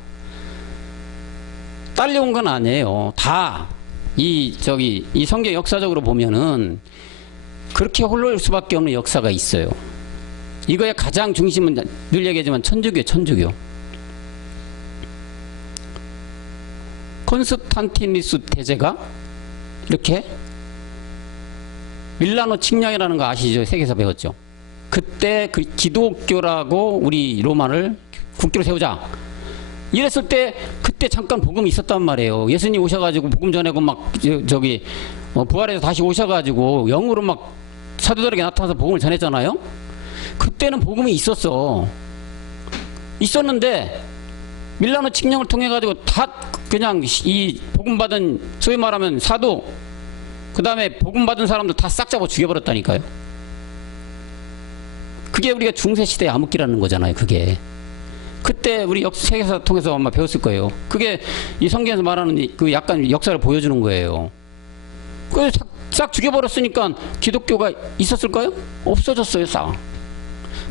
딸려온 건 아니에요. 다 이 성경 역사적으로 보면은 그렇게 홀로일 수밖에 없는 역사가 있어요. 이거의 가장 중심은 늘 얘기하지만 천주교예요. 천주교. 콘스탄티누스 대제가 이렇게 밀라노 칙령이라는 거 아시죠? 세계에서 배웠죠. 그때 그 기독교라고 우리 로마를 국교로 세우자 이랬을 때 그때 잠깐 복음이 있었단 말이에요. 예수님 오셔가지고 복음 전하고 막 부활해서 다시 오셔가지고 영으로 막 사도들에게 나타나서 복음을 전했잖아요. 그때는 복음이 있었는데 밀라노 칙령을 통해 가지고 다 그냥 이 복음 받은 소위 말하면 사도 그 다음에 복음 받은 사람들 다 싹 잡아 죽여버렸다니까요. 그게 우리가 중세시대의 암흑기라는 거잖아요. 그게 그때 우리 세계사 통해서 아마 배웠을 거예요. 그게 이 성경에서 말하는 그 약간 역사를 보여주는 거예요. 그래서 싹 죽여버렸으니까 기독교가 있었을까요? 없어졌어요. 싹.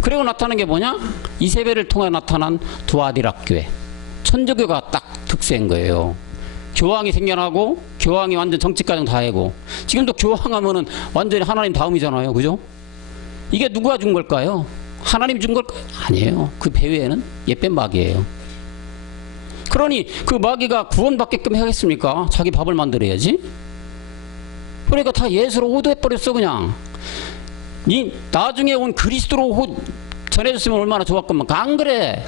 그리고 나타난 게 뭐냐? 이세벨을 통해 나타난 두아디락 교회. 천주교가 딱 특세인 거예요. 교황이 생겨나고 교황이 완전 정치과정 다 해고 지금도 교황하면은 완전히 하나님 다음이잖아요. 그죠? 이게 누가 준 걸까요? 하나님 준 걸까요? 아니에요. 그 배후에는 옛뱀 마귀예요. 그러니 그 마귀가 구원받게끔 하겠습니까? 자기 밥을 만들어야지. 그러니까 다 예수로 호도해버렸어. 그냥 나중에 온 그리스도로 전해줬으면 얼마나 좋았건만. 안 그래.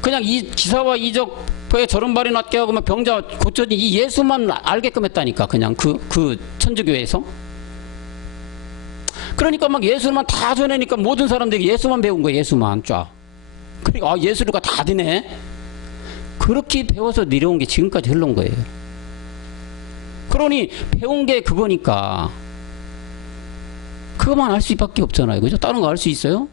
그냥 이 기사와 이적에 저런 발이 낫게 하고 막 병자 고쳐진 이 예수만 알게끔 했다니까. 그냥 그 천주교에서. 그러니까 막 예수만 다 전하니까 모든 사람들이 예수만 배운 거예요. 예수만 쫙. 그러니까 예수가 다 되네. 그렇게 배워서 내려온 게 지금까지 흘러온 거예요. 그러니 배운 게 그거니까 그것만 알 수밖에 없잖아요. 그죠? 다른 거 알 수 있어요?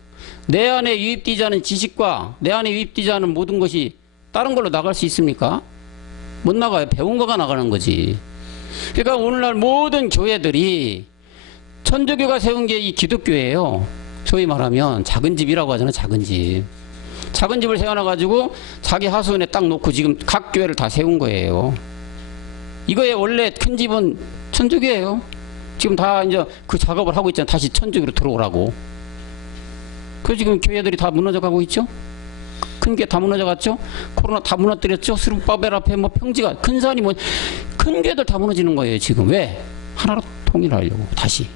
내 안에 유입되지 않은 지식과 내 안에 유입되지 않은 모든 것이 다른 걸로 나갈 수 있습니까? 못 나가요. 배운 거가 나가는 거지. 그러니까 오늘날 모든 교회들이 천주교가 세운 게 이 기독교예요. 소위 말하면 작은 집이라고 하잖아요. 작은 집. 작은 집을 세워놔가지고 자기 하수원에 딱 놓고 지금 각 교회를 다 세운 거예요. 이거의 원래 큰 집은 천주교예요. 지금 다 이제 그 작업을 하고 있잖아요. 다시 천주교로 들어오라고. 그 지금 교회들이 다 무너져 가고 있죠. 큰 게 다 무너져 갔죠. 코로나 다 무너뜨렸죠. 스룹바벨 앞에 뭐 평지가 큰 산이 뭐 큰 교회들 다 무너지는 거예요. 지금 왜? 하나로 통일하려고 다시.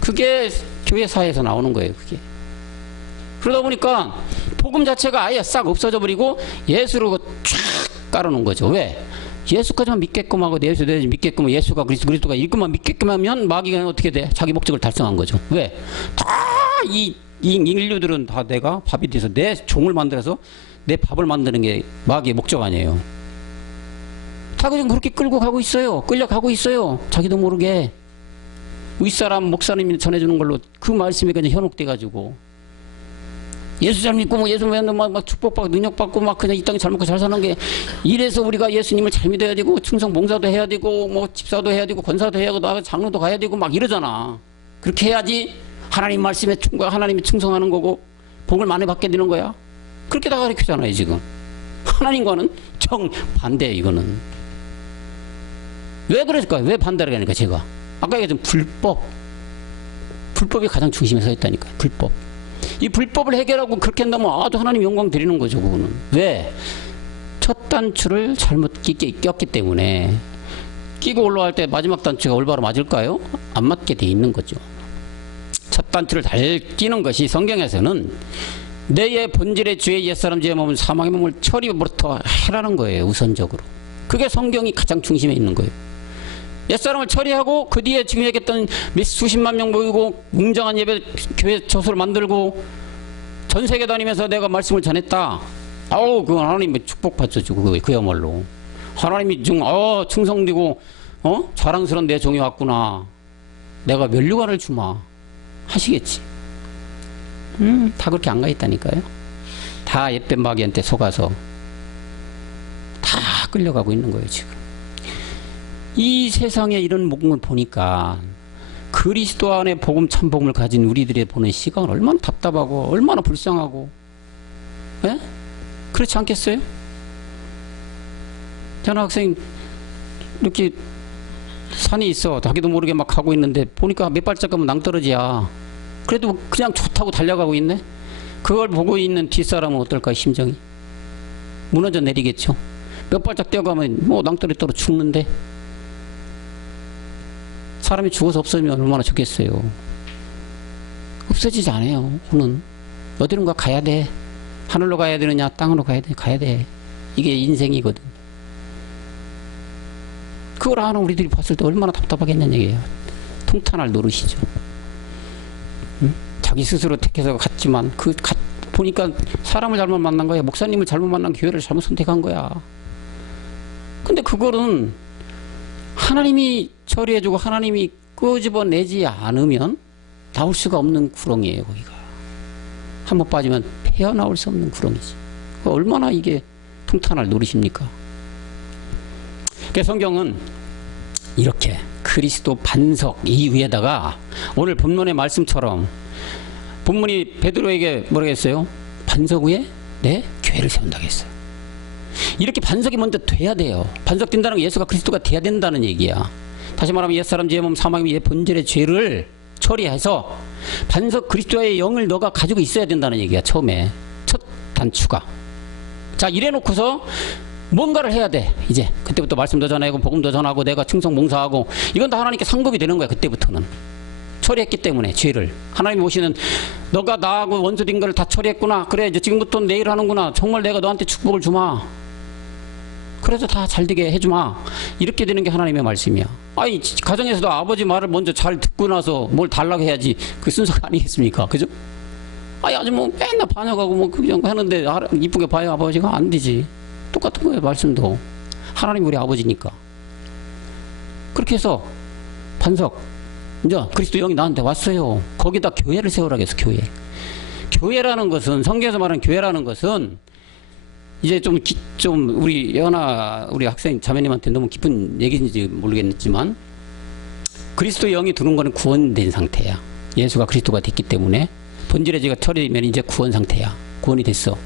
그게 교회사에서 나오는 거예요. 그게. 그러다 보니까 복음 자체가 아예 싹 없어져 버리고 예수로 쫙 깔아놓은 거죠. 왜? 예수까지만 믿게끔 하고 예수 믿게끔 하고 예수가 그리스도가 이것만 믿게끔 하면 마귀가 어떻게 돼? 자기 목적을 달성한 거죠. 왜? 다 이 인류들은 다 내가 밥이 돼서 내 종을 만들어서 내 밥을 만드는 게 마귀의 목적 아니에요. 다 그냥 그렇게 끌고 가고 있어요. 끌려가고 있어요. 자기도 모르게. 윗사람 목사님이 전해주는 걸로 그 말씀이 그냥 현혹돼가지고 예수 잘 믿고 뭐 예수 믿는 막 축복받고 능력받고 막 그냥 이 땅에 잘 먹고 잘 사는 게 이래서 우리가 예수님을 잘 믿어야 되고 충성 봉사도 해야 되고 뭐 집사도 해야 되고 권사도 해야 되고 장로도 가야 되고 막 이러잖아. 그렇게 해야지 하나님 말씀에 하나님이 충성하는 거고 복을 많이 받게 되는 거야. 그렇게 다 가르치잖아요 지금. 하나님과는 정반대예요 이거는. 왜 그랬을까요? 왜 반대를 하니까 제가 아까 얘기했던 불법이 가장 중심에 서 있다니까요. 불법. 이 불법을 해결하고 그렇게 한다면 아주 하나님 영광 드리는 거죠 그거는. 왜? 첫 단추를 잘못 꼈기 때문에. 끼고 올라갈 때 마지막 단추가 올바로 맞을까요? 안 맞게 돼 있는 거죠. 첫 단추를 잘 끼는 것이 성경에서는 내의 본질의 죄의 옛사람 죄의 몸은 사망의 몸을 처리부터 해라는 거예요. 우선적으로. 그게 성경이 가장 중심에 있는 거예요. 옛사람을 처리하고 그 뒤에 지금 얘기했던 수십만 명 모이고 웅장한 예배 교회 저수를 만들고 전 세계 다니면서 내가 말씀을 전했다. 아우 그건 하나님의 축복받죠. 그야말로 하나님이 충성되고 자랑스러운 내 종이 왔구나. 내가 면류관을 주마 하시겠지. 다 그렇게 안 가 있다니까요. 다 옛뱀 마귀한테 속아서 다 끌려가고 있는 거예요 지금. 이 세상에 이런 목을 보니까 그리스도 안에 복음 참복음을 가진 우리들의 보는 시각은 얼마나 답답하고 얼마나 불쌍하고, 예? 그렇지 않겠어요? 저는 학생 이렇게 산이 있어 자기도 모르게 막 가고 있는데 보니까 몇 발짝 가면 낭떠러지야. 그래도 그냥 좋다고 달려가고 있네. 그걸 보고 있는 뒷사람은 어떨까 심정이? 무너져 내리겠죠. 몇 발짝 뛰어가면 뭐 낭떠러지 떨어 죽는데 사람이 죽어서 없어지면 얼마나 좋겠어요. 없어지지 않아요. 그는 어디론가 가야 돼. 하늘로 가야 되느냐 땅으로 가야 돼. 가야 돼. 이게 인생이거든. 그걸 아는 우리들이 봤을 때 얼마나 답답하겠냐는 얘기예요. 통탄할 노릇이죠. 응? 자기 스스로 택해서 갔지만 보니까 사람을 잘못 만난 거야. 목사님을 잘못 만난 교회를 잘못 선택한 거야. 근데 그거는 하나님이 처리해주고 하나님이 끄집어내지 않으면 나올 수가 없는 구렁이에요. 거기가 한번 빠지면 헤어나올 수 없는 구렁이지. 얼마나 이게 통탄할 노릇입니까? 그래서 성경은 이렇게 그리스도 반석 이 위에다가 오늘 본문의 말씀처럼 본문이 베드로에게 뭐라고 했어요? 반석 위에 내 교회를 세운다고 했어요. 이렇게 반석이 먼저 돼야 돼요. 반석 된다는 건 예수가 그리스도가 돼야 된다는 얘기야. 다시 말하면 옛사람 죄의 몸 사망의 본질의 죄를 처리해서 반석 그리스도의 영을 너가 가지고 있어야 된다는 얘기야. 처음에 첫 단추가. 자 이래 놓고서 뭔가를 해야 돼. 이제 그때부터 말씀도 전하고 복음도 전하고 내가 충성 봉사하고 이건 다 하나님께 상급이 되는 거야. 그때부터는 처리했기 때문에 죄를 하나님이 보시는 너가 나하고 원수된 걸 다 처리했구나. 그래 이제 지금부터 내일 하는구나. 정말 내가 너한테 축복을 주마. 그래서 다 잘되게 해주마. 이렇게 되는 게 하나님의 말씀이야. 아니 가정에서도 아버지 말을 먼저 잘 듣고 나서 뭘 달라고 해야지. 그 순서가 아니겠습니까? 그죠? 아니 아주 뭐 맨날 반역하고 뭐 그냥 하는데 이쁘게 봐야 아버지가 안 되지. 똑같은 거예요. 말씀도 하나님 우리 아버지니까. 그렇게 해서 반석 이제 그리스도 영이 나한테 왔어요. 거기다 교회를 세우라고 해서 교회라는 것은 성경에서 말하는 교회라는 것은 이제 좀 우리 학생 자매님한테 너무 깊은 얘기인지 모르겠지만 그리스도 영이 드는 거는 구원된 상태야. 예수가 그리스도가 됐기 때문에 본질의 죄가 처리되면 이제 구원 상태야. 구원이 됐어.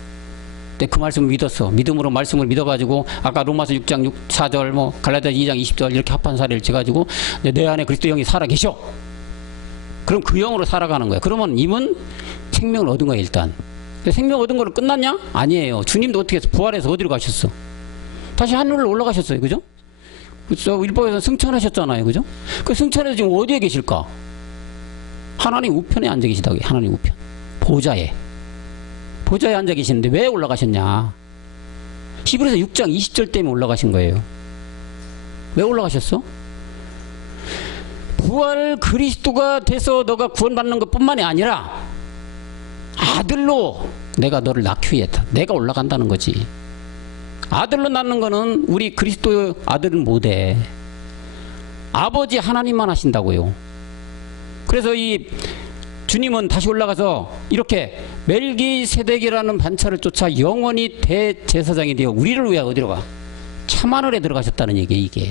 근데 그 말씀을 믿었어. 믿음으로 말씀을 믿어가지고 아까 로마서 6장 4절 뭐 갈라디아 2장 20절 이렇게 합한 사례를 재가지고 내 안에 그리스도 영이 살아 계셔. 그럼 그 영으로 살아가는 거야. 그러면 임은 생명을 얻은 거야 일단. 생명 얻은 거로 끝났냐? 아니에요. 주님도 어떻게 해서 부활해서 어디로 가셨어? 다시 하늘로 올라가셨어요. 그죠? 그래서 율법에서 승천하셨잖아요. 그죠? 그 승천해서 지금 어디에 계실까? 하나님 우편에 앉아 계시다고. 하나님 우편. 보좌에 앉아 계시는데 왜 올라가셨냐? 히브리서 6장 20절 때문에 올라가신 거예요. 왜 올라가셨어? 부활 그리스도가 돼서 너가 구원받는 것뿐만이 아니라 아들로 내가 너를 낳기 위해 내가 올라간다는 거지. 아들로 낳는 거는 우리 그리스도 아들은 못해. 아버지 하나님만 하신다고요. 그래서 이 주님은 다시 올라가서 이렇게 멜기세덱이라는 반차를 쫓아 영원히 대제사장이 되어 우리를 위해 어디로 가? 참하늘에 들어가셨다는 얘기예요. 이게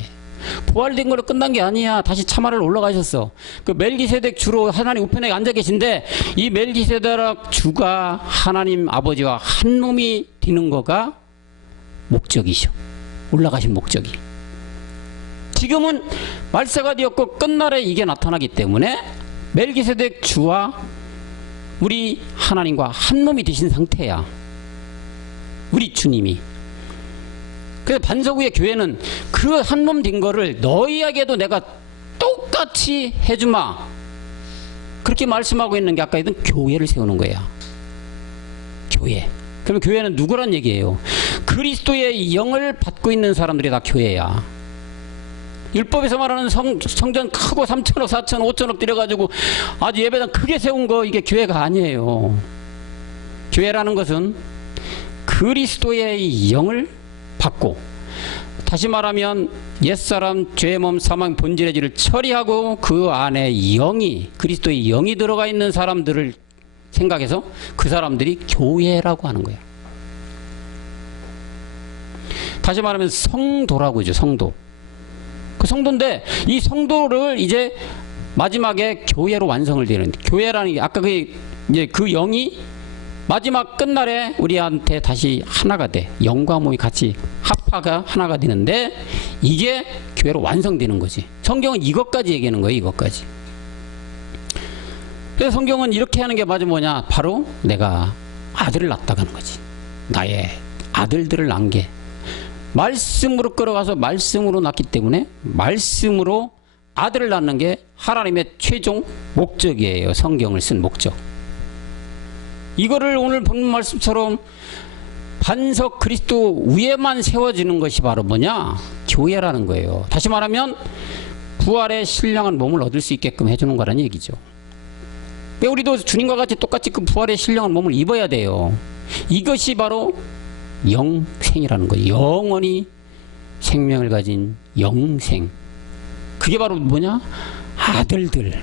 부활된 걸로 끝난 게 아니야. 다시 참하늘 올라가셨어. 그 멜기세덱 주로 하나님 우편에 앉아 계신데 이 멜기세덱 주가 하나님 아버지와 한 몸이 되는 거가 목적이셔. 올라가신 목적이. 지금은 말세가 되었고 끝날에 이게 나타나기 때문에 멜기세덱 주와 우리 하나님과 한 몸이 되신 상태야. 우리 주님이. 그래서 반석 위의 교회는 그 한 몸 된 거를 너희에게도 내가 똑같이 해주마. 그렇게 말씀하고 있는 게 아까 했던 교회를 세우는 거야. 교회. 그러면 교회는 누구란 얘기예요? 그리스도의 영을 받고 있는 사람들이 다 교회야. 율법에서 말하는 성전 크고 3천억, 4천억, 5천억 들여가지고 아주 예배당 크게 세운 거 이게 교회가 아니에요. 교회라는 것은 그리스도의 영을 받고 다시 말하면 옛사람 죄의 몸 사망 본질의 죄를 처리하고 그 안에 영이 그리스도의 영이 들어가 있는 사람들을 생각해서 그 사람들이 교회라고 하는 거예요. 다시 말하면 성도라고 하죠. 성도. 그 성도인데 이 성도를 이제 마지막에 교회로 완성을 되는데 교회라는 게 아까 이제 그 영이 마지막 끝날에 우리한테 다시 하나가 돼. 영과 몸이 같이 합화가 하나가 되는데 이게 교회로 완성되는 거지. 성경은 이것까지 얘기하는 거예요. 이것까지. 그래서 성경은 이렇게 하는 게 맞아 뭐냐? 바로 내가 아들을 낳았다고 하는 거지. 나의 아들들을 낳은 게 말씀으로 끌어가서 말씀으로 낳기 때문에 말씀으로 아들을 낳는 게 하나님의 최종 목적이에요. 성경을 쓴 목적. 이거를 오늘 본문 말씀처럼 반석 그리스도 위에만 세워지는 것이 바로 뭐냐? 교회라는 거예요. 다시 말하면 부활의 신령한 몸을 얻을 수 있게끔 해주는 거라는 얘기죠. 우리도 주님과 같이 똑같이 그 부활의 신령한 몸을 입어야 돼요. 이것이 바로 영생이라는 거예요. 영원히 생명을 가진 영생. 그게 바로 뭐냐? 아들들.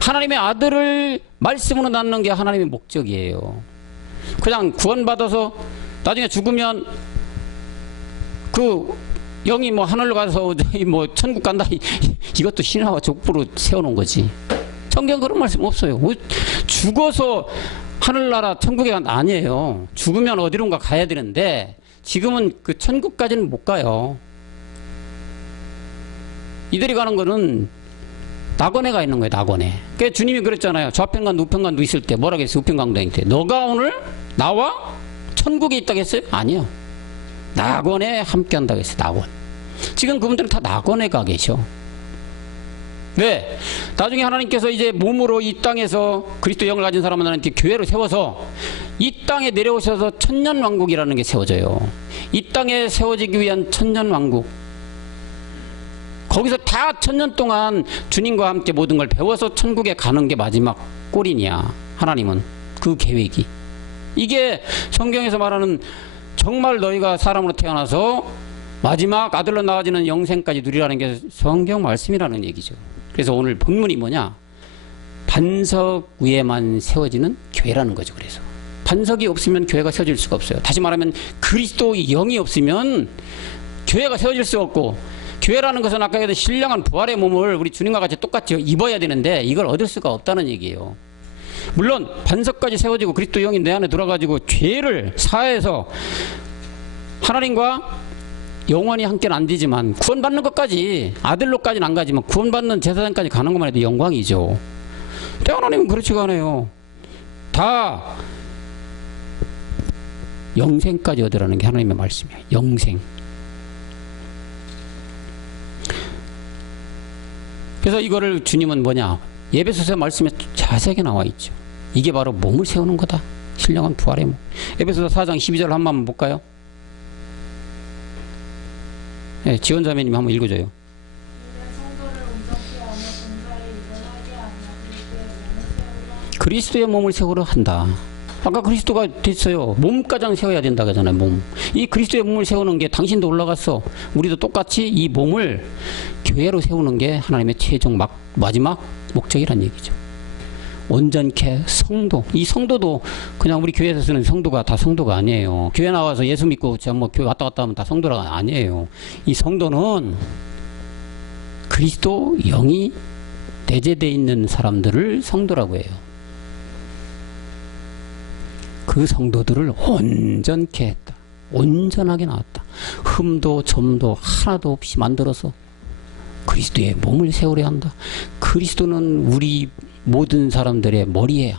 하나님의 아들을 말씀으로 낳는 게 하나님의 목적이에요. 그냥 구원받아서 나중에 죽으면 그 영이 뭐 하늘로 가서 뭐 천국 간다 이것도 신화와 족보로 세워놓은 거지. 성경 그런 말씀 없어요. 죽어서 하늘나라 천국에 간다 아니에요. 죽으면 어디론가 가야 되는데 지금은 그 천국까지는 못 가요. 이들이 가는 거는 낙원에 가 있는 거예요. 낙원에. 그러니까 주님이 그랬잖아요. 좌편간도 우편간도 있을 때 뭐라고 했어요? 우편강도한테 너가 오늘 나와 천국에 있다고 했어요? 아니요. 낙원에 함께 한다고 했어요. 낙원. 지금 그분들은 다 낙원에 가 계셔. 왜? 나중에 하나님께서 이제 몸으로 이 땅에서 그리스도 영을 가진 사람들한테 교회를 세워서 이 땅에 내려오셔서 천년왕국이라는 게 세워져요. 이 땅에 세워지기 위한 천년왕국. 거기서 다 천년 동안 주님과 함께 모든 걸 배워서 천국에 가는 게 마지막 꼴이냐. 하나님은 그 계획이. 이게 성경에서 말하는 정말 너희가 사람으로 태어나서 마지막 아들로 나아지는 영생까지 누리라는 게 성경 말씀이라는 얘기죠. 그래서 오늘 본문이 뭐냐? 반석 위에만 세워지는 교회라는 거죠. 그래서 반석이 없으면 교회가 세워질 수가 없어요. 다시 말하면 그리스도의 영이 없으면 교회가 세워질 수 없고, 교회라는 것은 아까 얘기했던 신령한 부활의 몸을 우리 주님과 같이 똑같이 입어야 되는데 이걸 얻을 수가 없다는 얘기예요. 물론 반석까지 세워지고 그리스도 영이 내 안에 들어가지고 죄를 사해서 하나님과 영원히 함께는 안 되지만 구원받는 것까지 아들로까지는 안 가지만 구원받는 제사장까지 가는 것만 해도 영광이죠. 근데 하나님은 그렇지가 않아요. 다 영생까지 얻으라는 게 하나님의 말씀이에요. 영생. 그래서 이거를 주님은 뭐냐? 에베소서 말씀에 자세하게 나와 있죠. 이게 바로 몸을 세우는 거다. 신령한 부활의 몸. 에베소서 4장 12절 한 번만 볼까요? 네, 지원자매님 한번 읽어줘요. 그리스도의 몸을 세우려 한다. 아까 그리스도가 됐어요. 몸 가장 세워야 된다고 하잖아요. 몸. 이 그리스도의 몸을 세우는 게 당신도 올라갔어. 우리도 똑같이 이 몸을 교회로 세우는 게 하나님의 최종 마지막 목적이란 얘기죠. 온전케 성도. 이 성도도 그냥 우리 교회에서 쓰는 성도가 다 성도가 아니에요. 교회 나와서 예수 믿고 뭐 교회 왔다 갔다 하면 다 성도가 아니에요. 이 성도는 그리스도 영이 내재되어 있는 사람들을 성도라고 해요. 그 성도들을 온전케 했다. 온전하게 나왔다. 흠도 점도 하나도 없이 만들어서 그리스도의 몸을 세우려 한다. 그리스도는 우리 모든 사람들의 머리예요.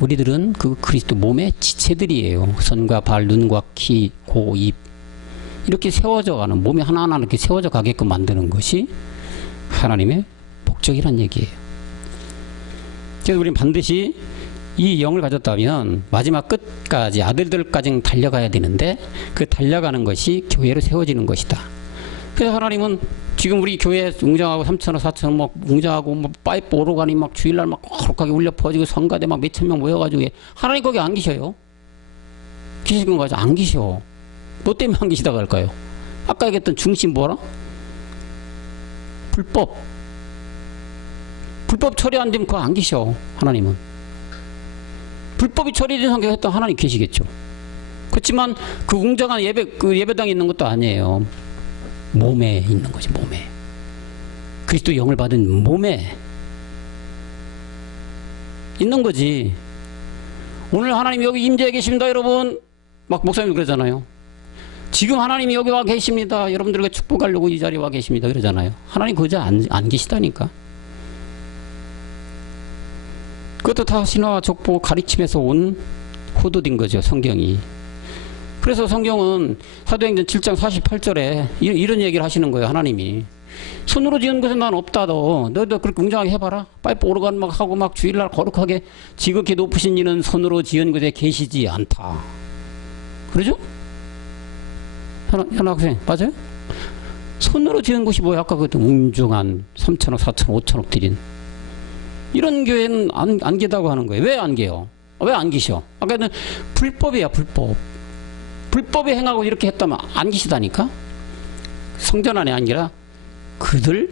우리들은 그 그리스도 몸의 지체들이에요. 손과 발, 눈과 귀, 고, 입 이렇게 세워져 가는 몸이 하나하나 이렇게 세워져 가게끔 만드는 것이 하나님의 목적이란 얘기예요. 그래서 우리는 반드시 이 영을 가졌다면 마지막 끝까지 아들들까지 달려가야 되는데 그 달려가는 것이 교회로 세워지는 것이다. 그래서 하나님은 지금 우리 교회 웅장하고 3,000원, 4,000원 막 웅장하고 뭐 파이프 오르가니 막 주일날 막 거룩하게 울려 퍼지고 성가대 막 몇천 명 모여가지고 하나님 거기 안 계셔요. 계시는 거죠? 안 계셔. 뭐 때문에 안 계시다고 할까요? 아까 얘기했던 중심 뭐라? 불법 처리 안 되면 그거 안 계셔. 하나님은 불법이 처리된 성경에 했던 하나님 계시겠죠. 그렇지만 그 웅장한 예배당에 있는 것도 아니에요. 몸에 있는 거지. 몸에 그리스도 영을 받은 몸에 있는 거지. 오늘 하나님 여기 임재해 계십니다 여러분. 막 목사님 그러잖아요. 지금 하나님이 여기 와 계십니다. 여러분들에게 축복하려고 이 자리에 와 계십니다 그러잖아요. 하나님 그저 안 계시다니까. 그것도 다 신화와 족보 가르침에서 온 호도된 거죠. 성경이. 그래서 성경은 사도행전 7장 48절에 이런 얘기를 하시는 거예요. 하나님이 손으로 지은 것은 난 없다. 너도 그렇게 웅장하게 해봐라. 파이프 오르간 막 하고 막 주일날 거룩하게 지극히 높으신 이는 손으로 지은 것에 계시지 않다. 그러죠? 현아 학생 맞아요? 손으로 지은 것이 뭐야? 아까 그 웅중한 3천억 4천억 5천억 드린 이런 교회는 안 계다고 하는 거예요. 왜 안 계요? 왜 안 계셔? 아까는 불법이야. 불법에 행하고 이렇게 했다면 안 계시다니까? 성전 안에 아니라 그들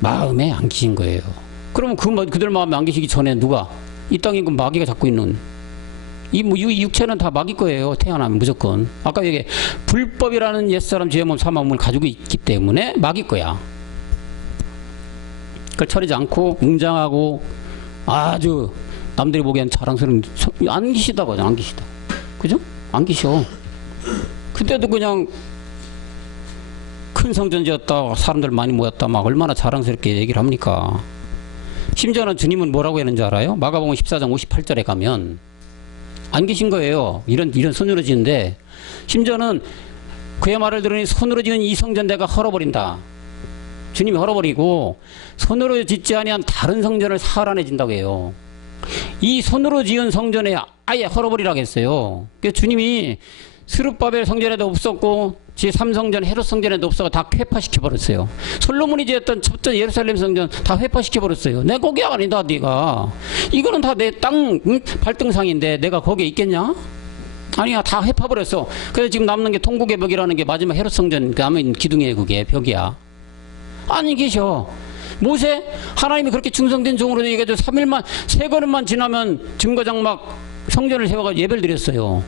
마음에 안 계신 거예요. 그러면 그들 마음에 안 계시기 전에 누가? 이 땅에 그 마귀가 잡고 있는 이 육체는 다 마귀 거예요. 태어나면 무조건. 아까 얘기해 불법이라는 옛사람 죄몸 사마음을 가지고 있기 때문에 마귀 거야. 그걸 처리하지 않고 웅장하고 아주 남들이 보기엔 자랑스러운 안 계시다고 하죠. 안 계시다. 그죠? 안 계셔. 그때도 그냥 큰 성전 지었다 사람들 많이 모였다 막 얼마나 자랑스럽게 얘기를 합니까? 심지어는 주님은 뭐라고 했는지 알아요? 마가복음 14장 58절에 가면 안 계신 거예요. 이런 손으로 지은데 심지어는 그의 말을 들으니 손으로 지은 이 성전 내가 헐어버린다. 주님이 헐어버리고 손으로 짓지 아니한 다른 성전을 사하라 해진다고 해요. 이 손으로 지은 성전에 아예 헐어버리라고 했어요. 그러니까 주님이 스룹바벨 성전에도 없었고 제3성전 헤롯 성전에도 없어서 다 회파시켜버렸어요. 솔로몬이 지었던 첫째 예루살렘 성전 다 회파시켜버렸어요. 내 고기가 아니다 네가. 이거는 다 내 땅 발등상인데 내가 거기에 있겠냐? 아니야. 다 회파버렸어. 그래서 지금 남는 게 통곡의 벽이라는 게 마지막 헤롯 성전 그 아멘 기둥의 그게 벽이야. 아니 계셔. 모세 하나님이 그렇게 충성된 종으로 얘기해도 3일만 3걸음만 지나면 증거장막 성전을 세워가 예배를 드렸어요.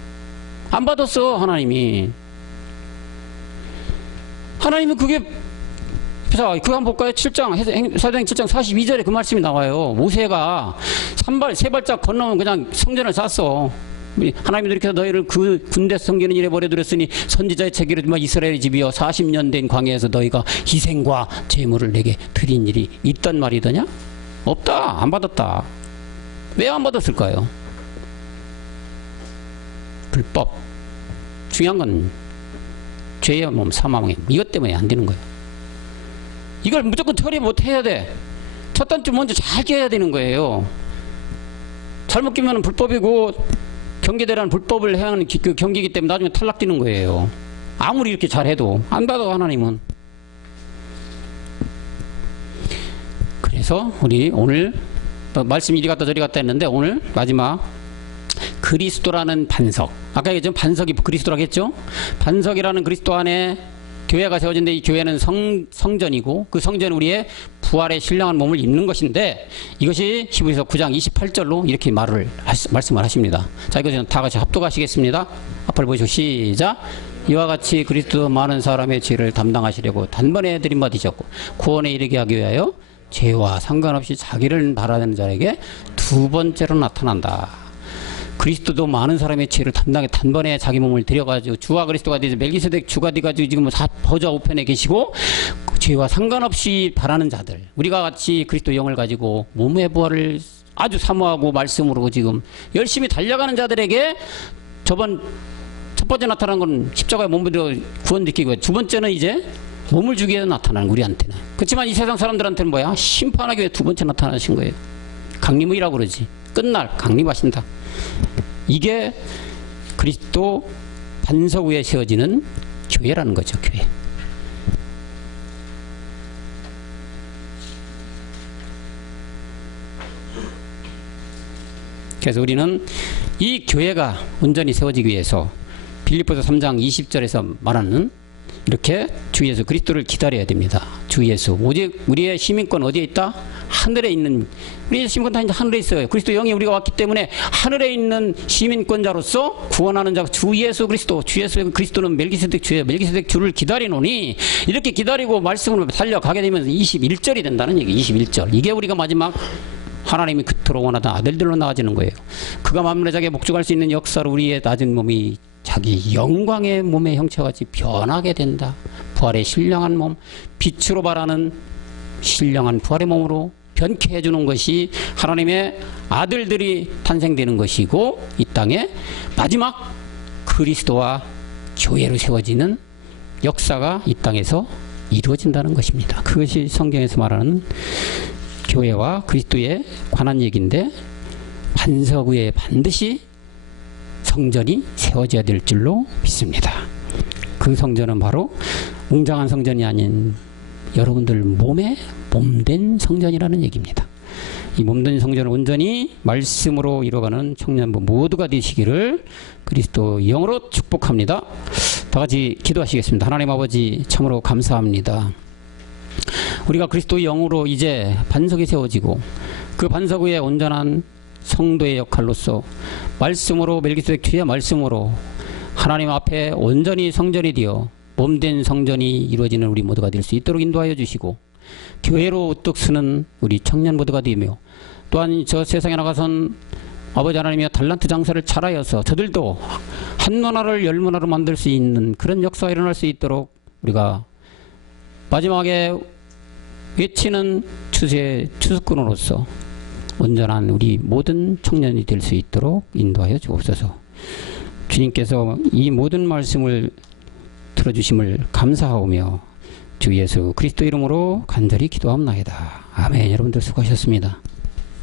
안 받았어. 하나님이 그게 자 그거 한번 볼까요? 7장 사도행 7장 42절에 그 말씀이 나와요. 모세가 세 발짝 건너면 그냥 성전을 쌌어. 하나님이 이렇게 해서 너희를 그 군대 성기는 일에 버려두렸으니 선지자의 책기로 이스라엘의 집이여 40년 된 광야에서 너희가 희생과 제물을 내게 드린 일이 있단 말이더냐? 없다. 안 받았다. 왜 안 받았을까요? 불법. 중요한 건 죄의 몸 사망에 이것 때문에 안 되는 거예요. 이걸 무조건 처리 못 해야 돼. 첫 단추 먼저 잘 껴야 되는 거예요. 잘못 끼면 불법이고 경계대라는 불법을 행하는 그 경기이기 때문에 나중에 탈락되는 거예요. 아무리 이렇게 잘해도 안 받아 하나님은. 그래서 우리 오늘 말씀 이리 갔다 저리 갔다 했는데 오늘 마지막 그리스도라는 반석. 아까 얘기했죠? 반석이 그리스도라고 했죠? 반석이라는 그리스도 안에 교회가 세워진데 이 교회는 성전이고 그 성전은 우리의 부활의 신령한 몸을 입는 것인데 이것이 히브리서 9장 28절로 이렇게 말씀을 하십니다. 자, 이것은 다 같이 합독하시겠습니다. 앞을 보시고 시작. 이와 같이 그리스도 많은 사람의 죄를 담당하시려고 단번에 들임받으셨고 구원에 이르게 하기 위하여 죄와 상관없이 자기를 바라는 자에게 두 번째로 나타난다. 그리스도도 많은 사람의 죄를 담당해 단번에 자기 몸을 들여가지고 주와 그리스도가 되죠. 멜기세덱 주가 돼가지고 지금 보좌 우편에 계시고 그 죄와 상관없이 바라는 자들, 우리가 같이 그리스도 영을 가지고 몸의 부활을 아주 사모하고 말씀으로 지금 열심히 달려가는 자들에게 첫 번째 나타난 건 십자가에 몸을 들여 구원 느끼고, 두 번째는 이제 몸을 주기 위해서 나타나는 우리한테는. 그렇지만 이 세상 사람들한테는 뭐야? 심판하기 위해 두 번째 나타나신 거예요. 강림의라고 그러지. 끝날 강림하신다. 이게 그리스도 반석 위에 세워지는 교회라는 거죠. 교회. 그래서 우리는 이 교회가 온전히 세워지기 위해서 빌립보서 3장 20절에서 말하는 이렇게 주 예수 그리스도를 기다려야 됩니다. 주 예수. 오직 우리의 시민권 어디에 있다? 하늘에 있는, 우리의 시민권 다 이제 하늘에 있어요. 그리스도 영이 우리가 왔기 때문에 하늘에 있는 시민권자로서 구원하는 자 주 예수 그리스도. 주 예수 그리스도는 멜기세덱 주예요. 멜기세덱 주를 기다리노니, 이렇게 기다리고 말씀으로 달려가게 되면 21절이 된다는 얘기. 21절. 이게 우리가 마지막 하나님이 그토록 원하던 아들들로 나아지는 거예요. 그가 만물의 자기에 목축할 수 있는 역사로 우리의 낮은 몸이 자기 영광의 몸의 형체같이 변하게 된다. 부활의 신령한 몸, 빛으로 발하는 신령한 부활의 몸으로 변케 해주는 것이 하나님의 아들들이 탄생되는 것이고, 이 땅에 마지막 그리스도와 교회로 세워지는 역사가 이 땅에서 이루어진다는 것입니다. 그것이 성경에서 말하는 교회와 그리스도에 관한 얘기인데, 반석 위에 반드시 성전이 세워져야 될 줄로 믿습니다. 그 성전은 바로 웅장한 성전이 아닌 여러분들 몸에 몸된 성전이라는 얘기입니다. 이 몸된 성전을 온전히 말씀으로 이루어가는 청년부 모두가 되시기를 그리스도 영으로 축복합니다. 다 같이 기도하시겠습니다. 하나님 아버지, 참으로 감사합니다. 우리가 그리스도 영으로 이제 반석이 세워지고 그 반석 위에 온전한 성도의 역할로서 말씀으로, 멜기세덱 주의 말씀으로 하나님 앞에 온전히 성전이 되어 몸된 성전이 이루어지는 우리 모두가 될 수 있도록 인도하여 주시고, 교회로 우뚝 서는 우리 청년 모두가 되며, 또한 저 세상에 나가선 아버지 하나님의 달란트 장사를 잘하여서 저들도 한 문화를 열 문화로 만들 수 있는 그런 역사가 일어날 수 있도록 우리가 마지막에 외치는 추세의 추수꾼으로서 온전한 우리 모든 청년이 될 수 있도록 인도하여 주옵소서. 주님께서 이 모든 말씀을 들어주심을 감사하오며 주 예수 그리스도 이름으로 간절히 기도합나이다. 아멘. 여러분들 수고하셨습니다.